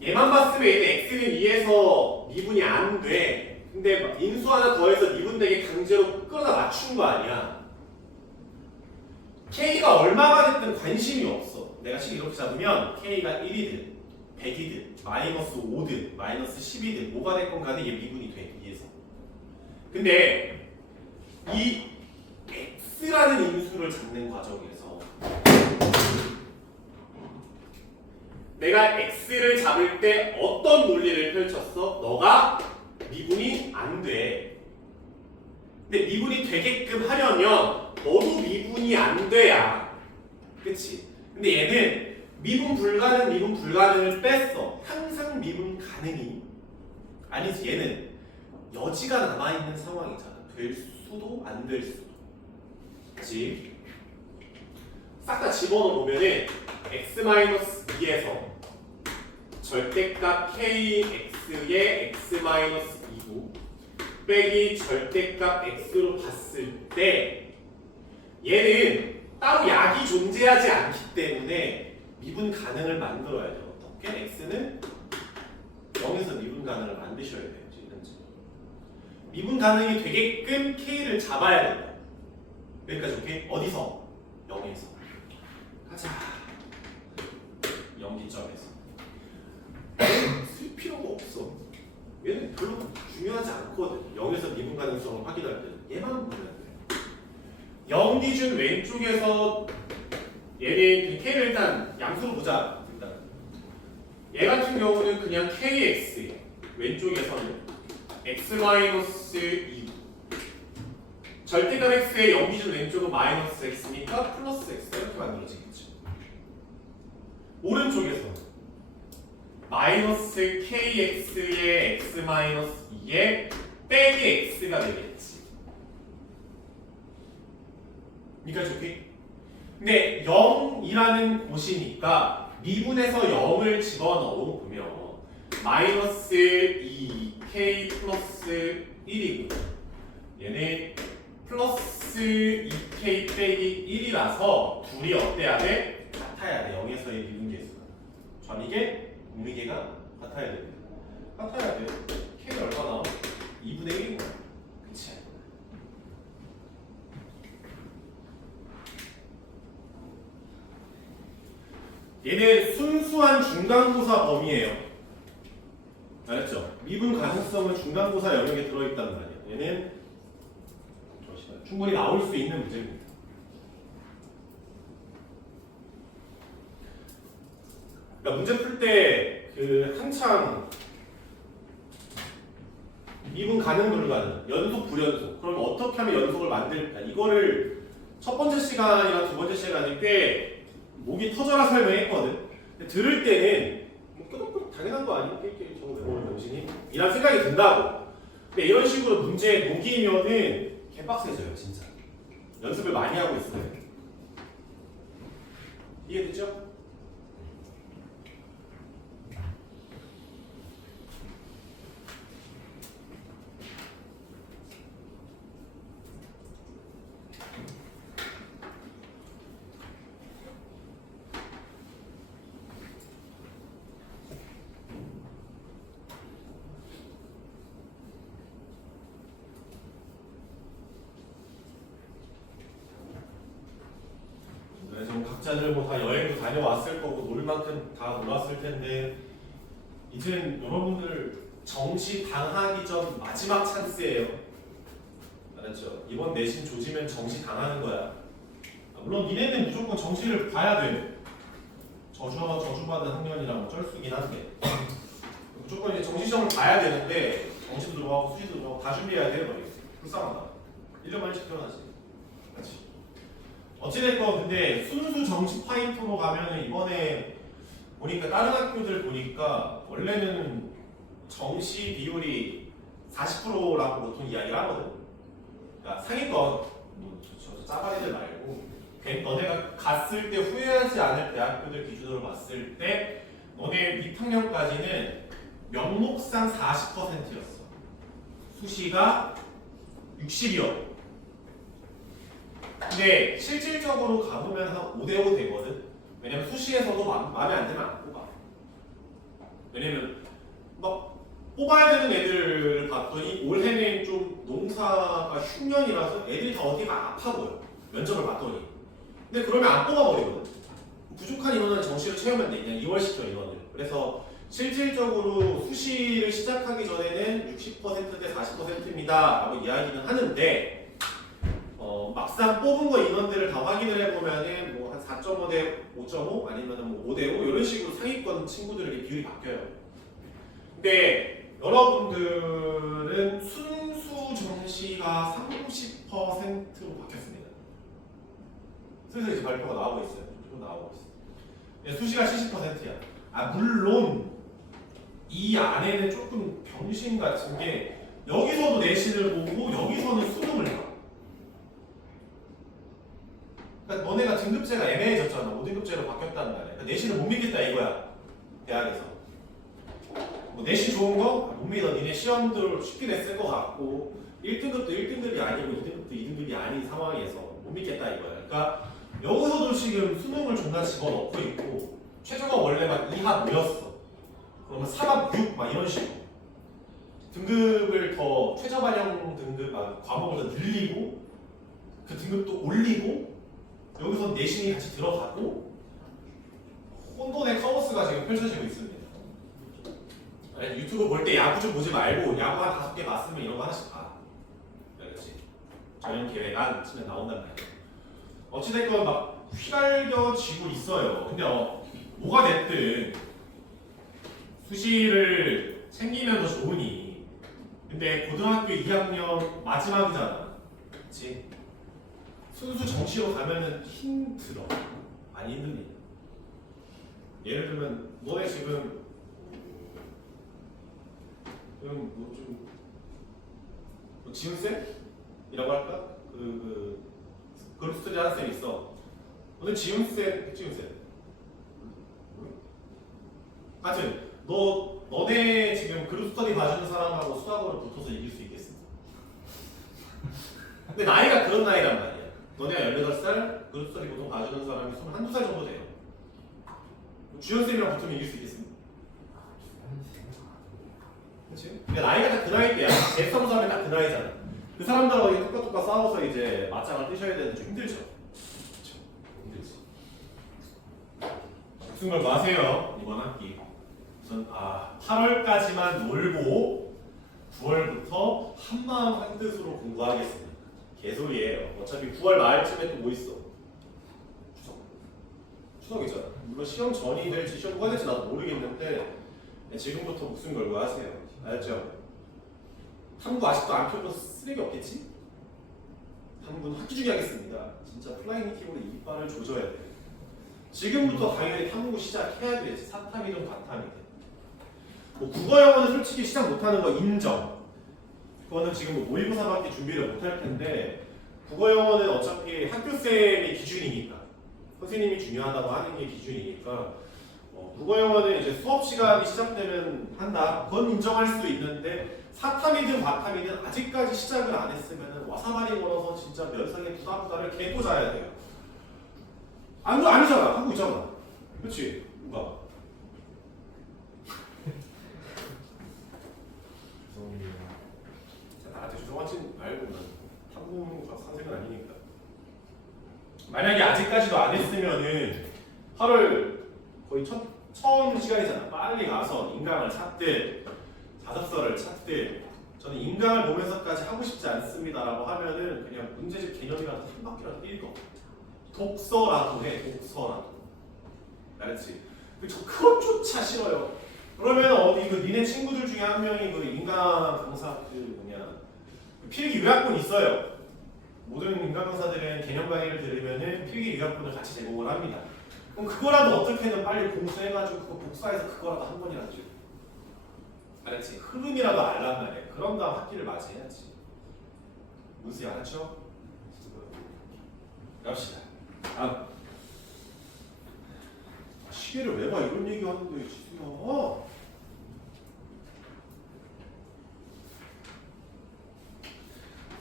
얘만 봤으면 얘는 x는 2에서 미분이 안 돼. 근데 인수 하나 더해서 미분되게 강제로 끌어다 맞춘 거 아니야. k가 얼마가 됐든 관심이 없어. 내가 식 이렇게 잡으면 k가 1이든 100이든 마이너스 5든 마이너스 10이든 뭐가 됐건 간에 얘 미분이 돼. 2에서. 근데 이 x라는 인수를 잡는 과정에서 내가 x를 잡을 때 어떤 논리를 펼쳤어? 너가 미분이 안 돼. 근데 미분이 되게끔 하려면 너도 미분이 안 돼야. 그치? 근데 얘는 미분 불가능을 뺐어. 항상 미분 가능이. 아니지, 얘는 여지가 남아있는 상황이잖아. 될 수도 안 될 수도. 그치? 싹 다 집어넣어 보면은 x-2에서 절대값 kx의 x-2고 빼기 절대값 x로 봤을 때 얘는 따로 약이 존재하지 않기 때문에 미분 가능을 만들어야 돼요. 어떻게? x는 0에서 미분 가능을 만드셔야 돼요. 현재 미분 가능이 되게끔 k를 잡아야 된다. 여기까지 오케이? 어디서? 0에서 가자. 0기점에서 쓸 필요가 없어. 얘는 별로 중요하지 않거든. 0에서 미분 가능성을 확인할 때 얘만 보면 돼. 0 기준 왼쪽에서 얘는 k를 일단 양수로 보자. 일단 얘 같은 경우는 그냥 kx 왼쪽에서는 x-2 절대값 x의 0 기준 왼쪽은 마이너스 x니까 플러스 x 이렇게 만들어지겠죠. 오른쪽에서 마이너스 kx의 x-2에 빼기 x가 되겠지. 여기까지 오케이? 근데 0이라는 곳이니까 미분에서 0을 집어넣으면 마이너스 2k 플러스 1이고 얘는 플러스 2k 빼기 1이라서 둘이 어때야 돼? 같아야 돼. 0에서의 미분계수가. 전이계, 공미계가 같아야 돼. 같아야 돼. k가 얼마나? 2분의 1인 거야. 그치? 얘는 순수한 중간고사 범위예요. 알았죠? 미분 가능성은 중간고사 영역에 들어있단 말이야. 얘는 충분히 나올 수 있는 문제입니다. 그러니까 문제 풀 때 그 한창 미분 가능 불가능, 연속 불연속. 그럼 어떻게 하면 연속을 만들까? 이거를 첫 번째 시간이나 두 번째 시간에 꽤 목이 터져라 설명했거든. 근데 들을 때는 뭐 끄덕끄덕 당연한 거 아니야? 저거 외우는 정신이? 이란 생각이 든다고. 근데 이런 식으로 문제에 녹이면은 개빡세져요, 진짜. 연습을 많이 하고 있어요. 이해됐죠? 각자들 뭐 다 여행도 다녀왔을 거고 놀 만큼 다 놀았을 텐데 이젠 여러분들 정시 당하기 전 마지막 찬스예요. 알았죠? 이번 내신 조지면 정시 당하는 거야. 물론 니네는 무조건 정시를 봐야 돼. 저주받은 학년이랑 쩔수긴 한데 무조건 이제 정시 시험을 봐야 되는데 정시도 들어가고 수시도 들어가고 다 준비해야 돼요. 불쌍하다. 1년 만에 태어나지. 그렇지. 어찌됐건 근데 순수 정시 파이프로 가면은 이번에 보니까 다른 학교들 보니까 원래는 정시 비율이 40%라고 보통 이야기를 하거든. 그러니까 상위권 저 짜바리들 말고 너네가 갔을 때 후회하지 않을 대학교들 기준으로 봤을 때 너네 밑학년까지는 명목상 40%였어. 수시가 60이요. 근데 실질적으로 가보면 한 5대5 되거든. 왜냐면 수시에서도 마음에 안 들면 안 뽑아. 왜냐면 막 뽑아야 되는 애들을 봤더니 올해는 좀 농사가 흉년이라서 애들이 다 어디가 아파 보여. 면접을 봤더니. 근데 그러면 안 뽑아버리거든. 부족한 인원을 정시로 채우면 돼. 그냥 2월시켜 인원을. 그래서 실질적으로 수시를 시작하기 전에는 60%대 40%입니다 라고 이야기는 하는데 막상 뽑은 거 인원들을 다 확인을 해보면은 뭐 한 4.5대 5.5 아니면 뭐 5대 5 이런 식으로 상위권 친구들에게 비율이 바뀌어요. 근데 여러분들은 순수 정시가 30%로 바뀌었습니다. 슬슬 이제 발표가 나오고 있어요. 좀 나오고 있어요. 수시가 70%야. 아 물론 이 안에는 조금 병신 같은 게 여기서도 내신을 보고 여기서는 수능을 봐. 그러니까 너네가 등급제가 애매해졌잖아. 5등급제로 바뀌었단 말이야. 그러니까 내신을 못 믿겠다 이거야. 대학에서. 뭐 내신 좋은 거? 못 믿어. 니네 시험들 쉽게 냈을 것 같고 1등급도 1등급이 아니고 2등급도 2등급이 아닌 상황에서 못 믿겠다 이거야. 그러니까 여기서도 지금 수능을 존나 집어넣고 있고 최저가 원래 막 2합 5였어. 그러면 3합 6 막 이런 식으로 등급을 더 최저 반영 등급 과목을 더 늘리고 그 등급도 올리고 여기서 내신이 같이 들어가고 혼돈의 카오스가 지금 펼쳐지고 있습니다. 유튜브 볼 때 야구 좀 보지 말고 야구 한 5개 봤으면 이런 거 하나씩 봐. 그렇지. 전형 계획안 치면 나온단 말이야. 어찌됐건 막 휘갈겨지고 있어요. 근데 뭐가 됐든 수시를 챙기면 더 좋으니. 근데 고등학교 2학년 마지막이잖아. 그치? 순수 정시로 가면은 힘들어. 많이 힘듭니다. 예를 들면 너네 지금 뭐좀 지훈 쌤이라고 할까? 그룹 스터디 하는 쌤 있어. 오늘 지훈쌤, 백지훈쌤. 하여튼 너네 지금 그룹 스터디 봐주는 사람하고 수학으로 붙어서 이길 수 있겠어? 근데 나이가 그런 나이란 말이야. 너네가 18살, 그룹 스터디 보통 봐주는 사람이 21~22살 정도 돼요. 주연쌤이랑 붙으면 이길 수 있겠어? 그치? 근데 나이가 다 그 나이 때야. 제3 사람이 다 그 나이잖아. 그 사람들하고 뚝딱뚝딱 싸워서 이제 맞짱을 뜨셔야 되는데 좀 힘들죠? 그쵸? 힘들지. 무슨 걸 마세요, 이번 학기. 우선 8월까지만 놀고 9월부터 한마음 한뜻으로 공부하겠습니다. 개소리예요. 어차피 9월 말쯤에 또 뭐 있어? 추석이잖아. 물론 시험 전이 될지 시험 후가 될지 나도 모르겠는데 지금부터 목숨 걸고 하세요. 알죠? 탐구 아직도 안 펴고 쓰레기 없겠지? 탐구는 학기 중에 하겠습니다. 진짜 플라잉 킥으로 이빨을 조져야 돼. 지금부터 당연히 탐구 시작해야 되지. 사탐이든 과탐이든. 뭐 국어 영어는 솔직히 시작 못하는 거 인정. 그거는 지금 뭐 모의고사밖에 준비를 못할 텐데 국어 영어는 어차피 학교쌤이 기준이니까 선생님이 중요하다고 하는 게 기준이니까 국어 영어는 이제 수업 시간이 시작되면 한다. 그건 인정할 수도 있는데 사탐이든 과탐이든 아직까지 시작을 안 했으면 와사바리 걸어서 진짜 면상에 부다부다를 개고 자야 돼요. 아니잖아. 하고 있잖아. 그렇지? 누가? 죄송합니다. 나한테 죄송하지 말고 탐구가 선생은 아니니까. 만약에 아직까지도 안 했으면은 8월 거의 처음 시간이잖아. 빨리 가서 인강을 찾든 자습서를 찾든 저는 인강을 보면서까지 하고 싶지 않습니다라고 하면은 그냥 문제집 개념이라도 한 바퀴라도 읽어. 독서라도 해. 독서라도. 알았지? 저 그것조차 싫어요. 그러면 어디 그 니네 친구들 중에 한 명이 그 인강 강사 그 뭐냐 필기 요약본 있어요. 모든 인강 강사들은 개념 강의를 들으면은 필기 요약본을 같이 제공을 합니다. 그럼 그거라도 어떻게든 빨리 공부해가지고 그거 복사해서 그거라도 한 번이라도 줘. 알았지? 흐름이라도 알란 말이야. 그런 다음 학기를 맞이해야지. 무슨 알았죠? 갑시다. 시계를 왜 봐? 이런 얘기 하는데 지수야.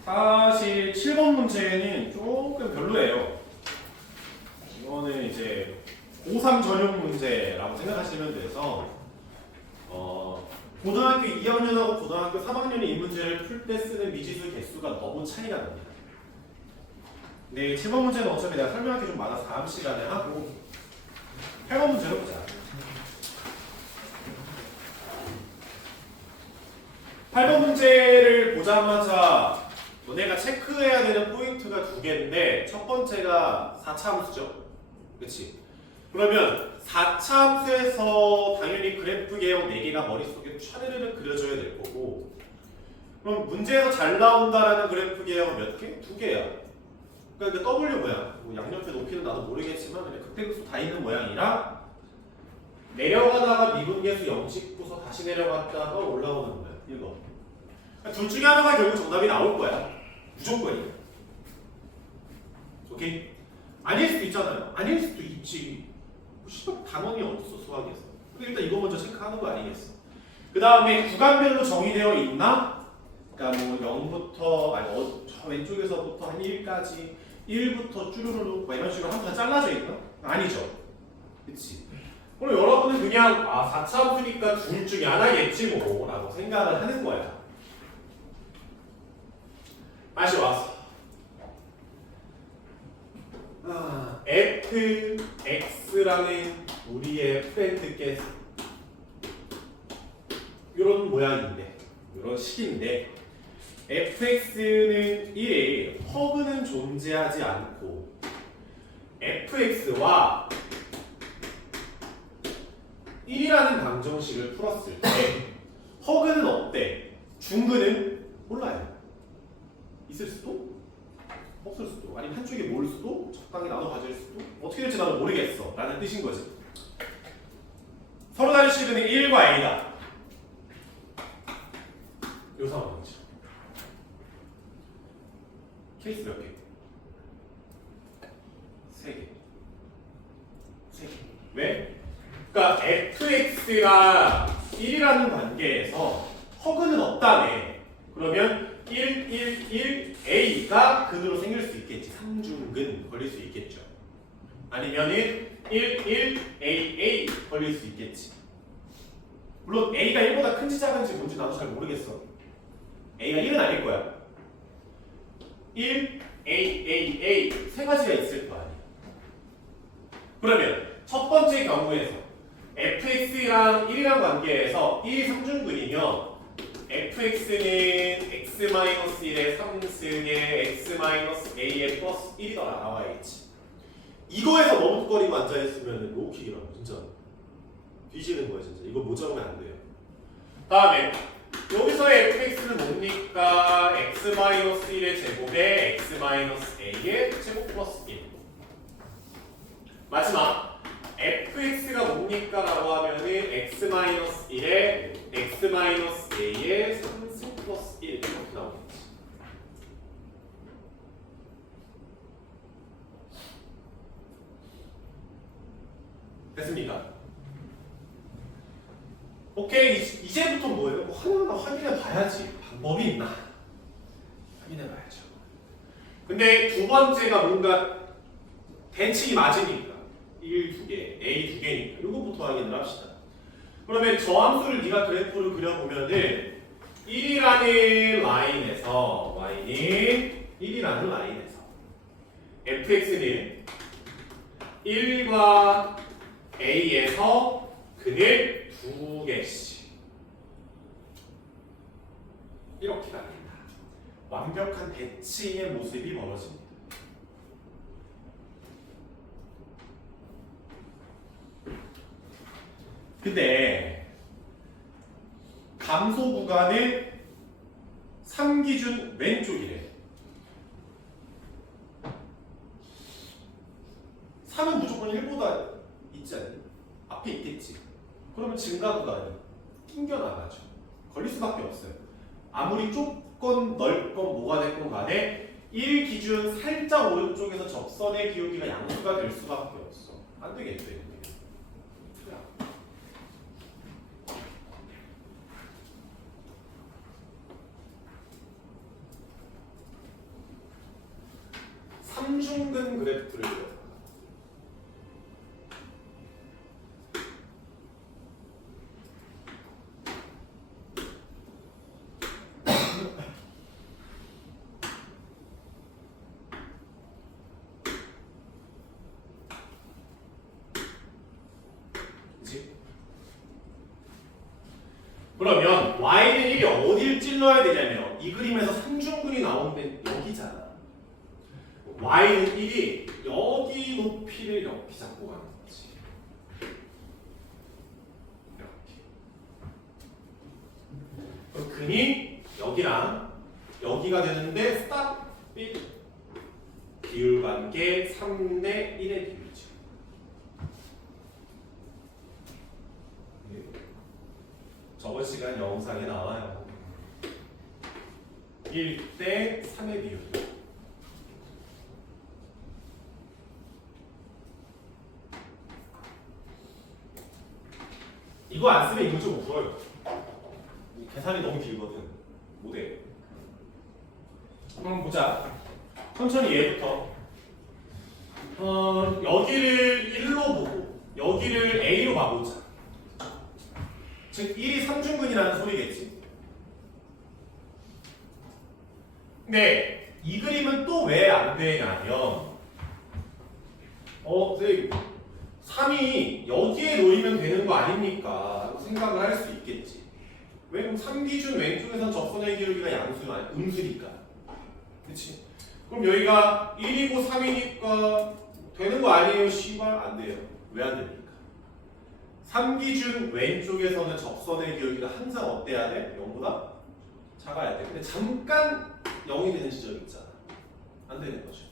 사실 7번 문제는 조금 별로예요. 이거는 이제 고3 전용 문제라고 생각하시면 돼서 고등학교 2학년하고 고등학교 3학년이 이 문제를 풀 때 쓰는 미지수 개수가 너무 차이가 납니다. 근데 7번 문제는 어차피 내가 설명할 게 좀 많아서 다음 시간에 하고 8번 문제로 보자. 8번 문제를 보자마자 너네가 체크해야 되는 포인트가 두 개인데 첫 번째가 4차 함수죠. 그치? 그러면 4차 함수에서 당연히 그래프 개형 4개가 머릿속에 촤르르르 그려져야 될 거고 그럼 문제에서 잘 나온다라는 그래프 개형은 몇 개? 2개야. 그러니까 그 W 모양, 뭐 양옆에 높이는 나도 모르겠지만 그냥 극대극소 다 있는 모양이라 내려가다가 미분계수 0 찍고서 다시 내려갔다가 올라오는 모양. 이거. 그러니까 둘 중에 하나가 결국 정답이 나올 거야. 무조건이야. 오케이? 아닐 수도 있잖아요. 아닐 수도 있지. 뭐 단원이 어딨어 수학에서. 근데 일단 이거 먼저 체크하는 거 아니겠어. 그 다음에 구간별로 정의되어 있나? 그러니까 뭐 0부터 아니 저 왼쪽에서부터 한 1까지 1부터 쭈루루루 뭐 이런 식으로 함수가 잘라져 있나? 아니죠. 그치? 그럼 여러분은 그냥 4차 함수니까 둘 중에 하나겠지 뭐 라고 생각을 하는 거야. 다시 와서 fx라는 우리의 프렌드 계수 이런 모양인데 이런 식인데 fx는 1에 허그는 존재하지 않고 fx와 1이라는 방정식을 풀었을 때 허그는 없대. 중근은 몰라요. 있을 수도 없을 수도 아니면 한쪽이 모를 수도 적당히 나눠 가질 수도 어떻게 될지 나도 모르겠어 라는 뜻인 거지. 서로 다른 식은 1과 a다. 이 상황이죠. 케이스 몇 개? 3개. 그러니까 fx가 1이라는 관계에서 허근은 없다네. 그러면 1, 1, 1, a가 근으로 생길 수 있겠지. 상중근 걸릴 수 있겠죠. 아니면은 1, 1, a, a 걸릴 수 있겠지. 물론 a가 1보다 큰지 작은지 뭔지 나도 잘 모르겠어. a가 1은 아닐 거야. 1, a 세 가지가 있을 거 아니야. 그러면 첫 번째 경우에서 fx랑 1이란 관계에서 1이 상중근이면 fx는 x-1의 3승에 x-a의 플러스 1이 더 나와야겠지. 이거에서 머뭇거리고 앉아있으면 로우킥이라고 진짜 뒤지는 거야 진짜. 이거 모자라면 안 돼요. 다음에 여기서의 fx는 뭡니까? x-1의 제곱에 x-a의 제곱 플러스 1. 마지막 fx가 뭡니까? 라고 하면은 x-1에 x-a의 3승 플러스 1 이렇게 나오겠지. 됐습니까? 오케이. 이제부터 뭐예요? 뭐 하나하나 확인해 봐야지. 방법이 있나? 확인해 봐야죠. 근데 두 번째가 뭔가 대칭이 맞으니까 1, 2개, A 2개니까 이거부터 확인을 합시다. 그러면 저 함수를 네가 그래프를 그려보면은 1이라는 라인에서 y는 1이라는 라인에서 fx는 1과 a에서 근을 2개씩 이렇게 갑니다. 완벽한 대칭의 모습이 벌어집니다. 근데 감소 구간은 3기준 왼쪽이래. 3은 무조건 1보다 있지 않니? 앞에 있겠지. 그러면 증가 구간이 낑겨나가죠. 걸릴 수밖에 없어요. 아무리 좁건 넓건 뭐가 됐건 간에 1 기준 살짝 오른쪽에서 접선의 기울기가 양수가 될 수밖에 없어. 안 되겠대. 삼중근 그래프를 그려. 그치? 그러면 y는 1이 어디를 찔러야 되냐면 이 그림에서 삼중근이 나오는 데는 여기잖아. y는 1이 여기 높이를 이렇게 잡고 가는 거지. 이렇게. 그럼 근이 여기랑 여기가 되는데 스탑 비율 관계 3대 1의 비율이죠. 저번 시간 영상에 나와요. 1대 3의 비율. 이거 안 쓰면 이 문제 못 풀어요. 계산이 너무 길거든. 못해. 그럼 보자. 천천히 얘부터. 여기를 1로 보고 여기를 A로 봐보자. 즉 1이 삼중근이라는 소리겠지. 근데 이 그림은 또 왜 안 되냐면 선생님 3이 여기에 놓이면 되는 거 아닙니까? 생각을 할 수 있겠지. 왜? 그럼 3기준 왼쪽에선 접선의 기울기가 양수가 음수니까. 그치? 그럼 여기가 1이고 3이니까 되는 거 아니에요? 씨발 안 돼요. 왜 안 됩니까? 3기준 왼쪽에서는 접선의 기울기가 항상 어때야 돼? 0보다 작아야 돼. 근데 잠깐 0이 되는 지점이 있잖아. 안 되는 거죠.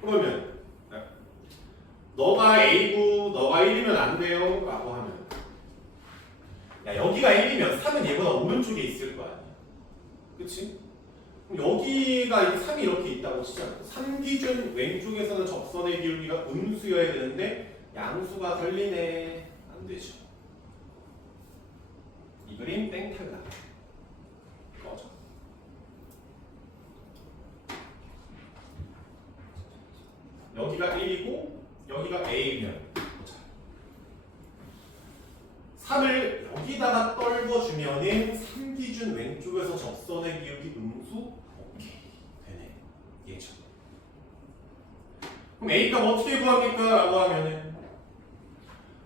그러면 너가 A고 너가 1이면 안 돼요 라고 하면 야 여기가 1이면 3은 얘보다 오른쪽에 있을 거 아니야. 그치? 그럼 여기가 3이 이렇게 있다고 치자. 3기준 왼쪽에서는 접선의 기울기가 음수여야 되는데 양수가 걸리네. 안 되죠. 이 그림 땡 탈락. 꺼져. 여기가 1이고 여기가 A면 3을 여기다가 떨궈주면은 3기준 왼쪽에서 접선의 기울기 음수 오케이 되네. 예죠. 그럼 A값 어떻게 구합니까? 라고 하면은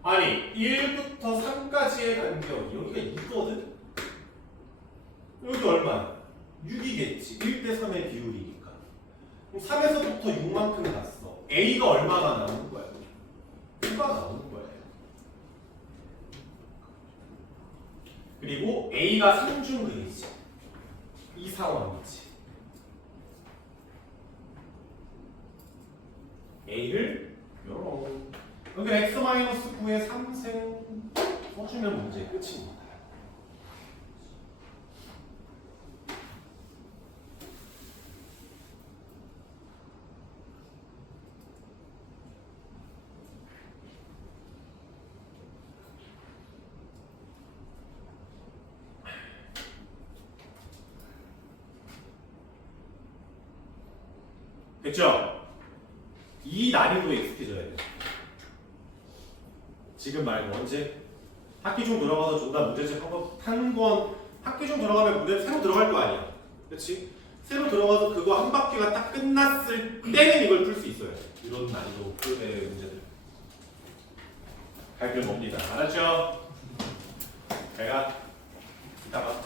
아니 1부터 3까지의 간격 여기가 2거든? 여기 얼마야? 6이겠지. 1대 3의 비율이니까. 그럼 3에서부터 6만큼 갔어. A가 얼마가 나오는 거야? 9가 나오는 거예요. 그리고 A가 3중근이지. 이 상황이지. A를 요런 여기 x-9의 3승 써주면 문제 끝입니다. 됐죠? 이 난이도에 익숙해져야 돼요. 지금 말고 언제? 학기 중 들어가서 존나 문제집 한건 학기 중 들어가면 문제 새로 들어갈 거 아니야. 그렇지? 새로 들어가서 그거 한 바퀴가 딱 끝났을 때는 이걸 풀 수 있어요. 이런 난이도 급의 문제들. 갈 길 멉니다. 알았죠? 제가 이따가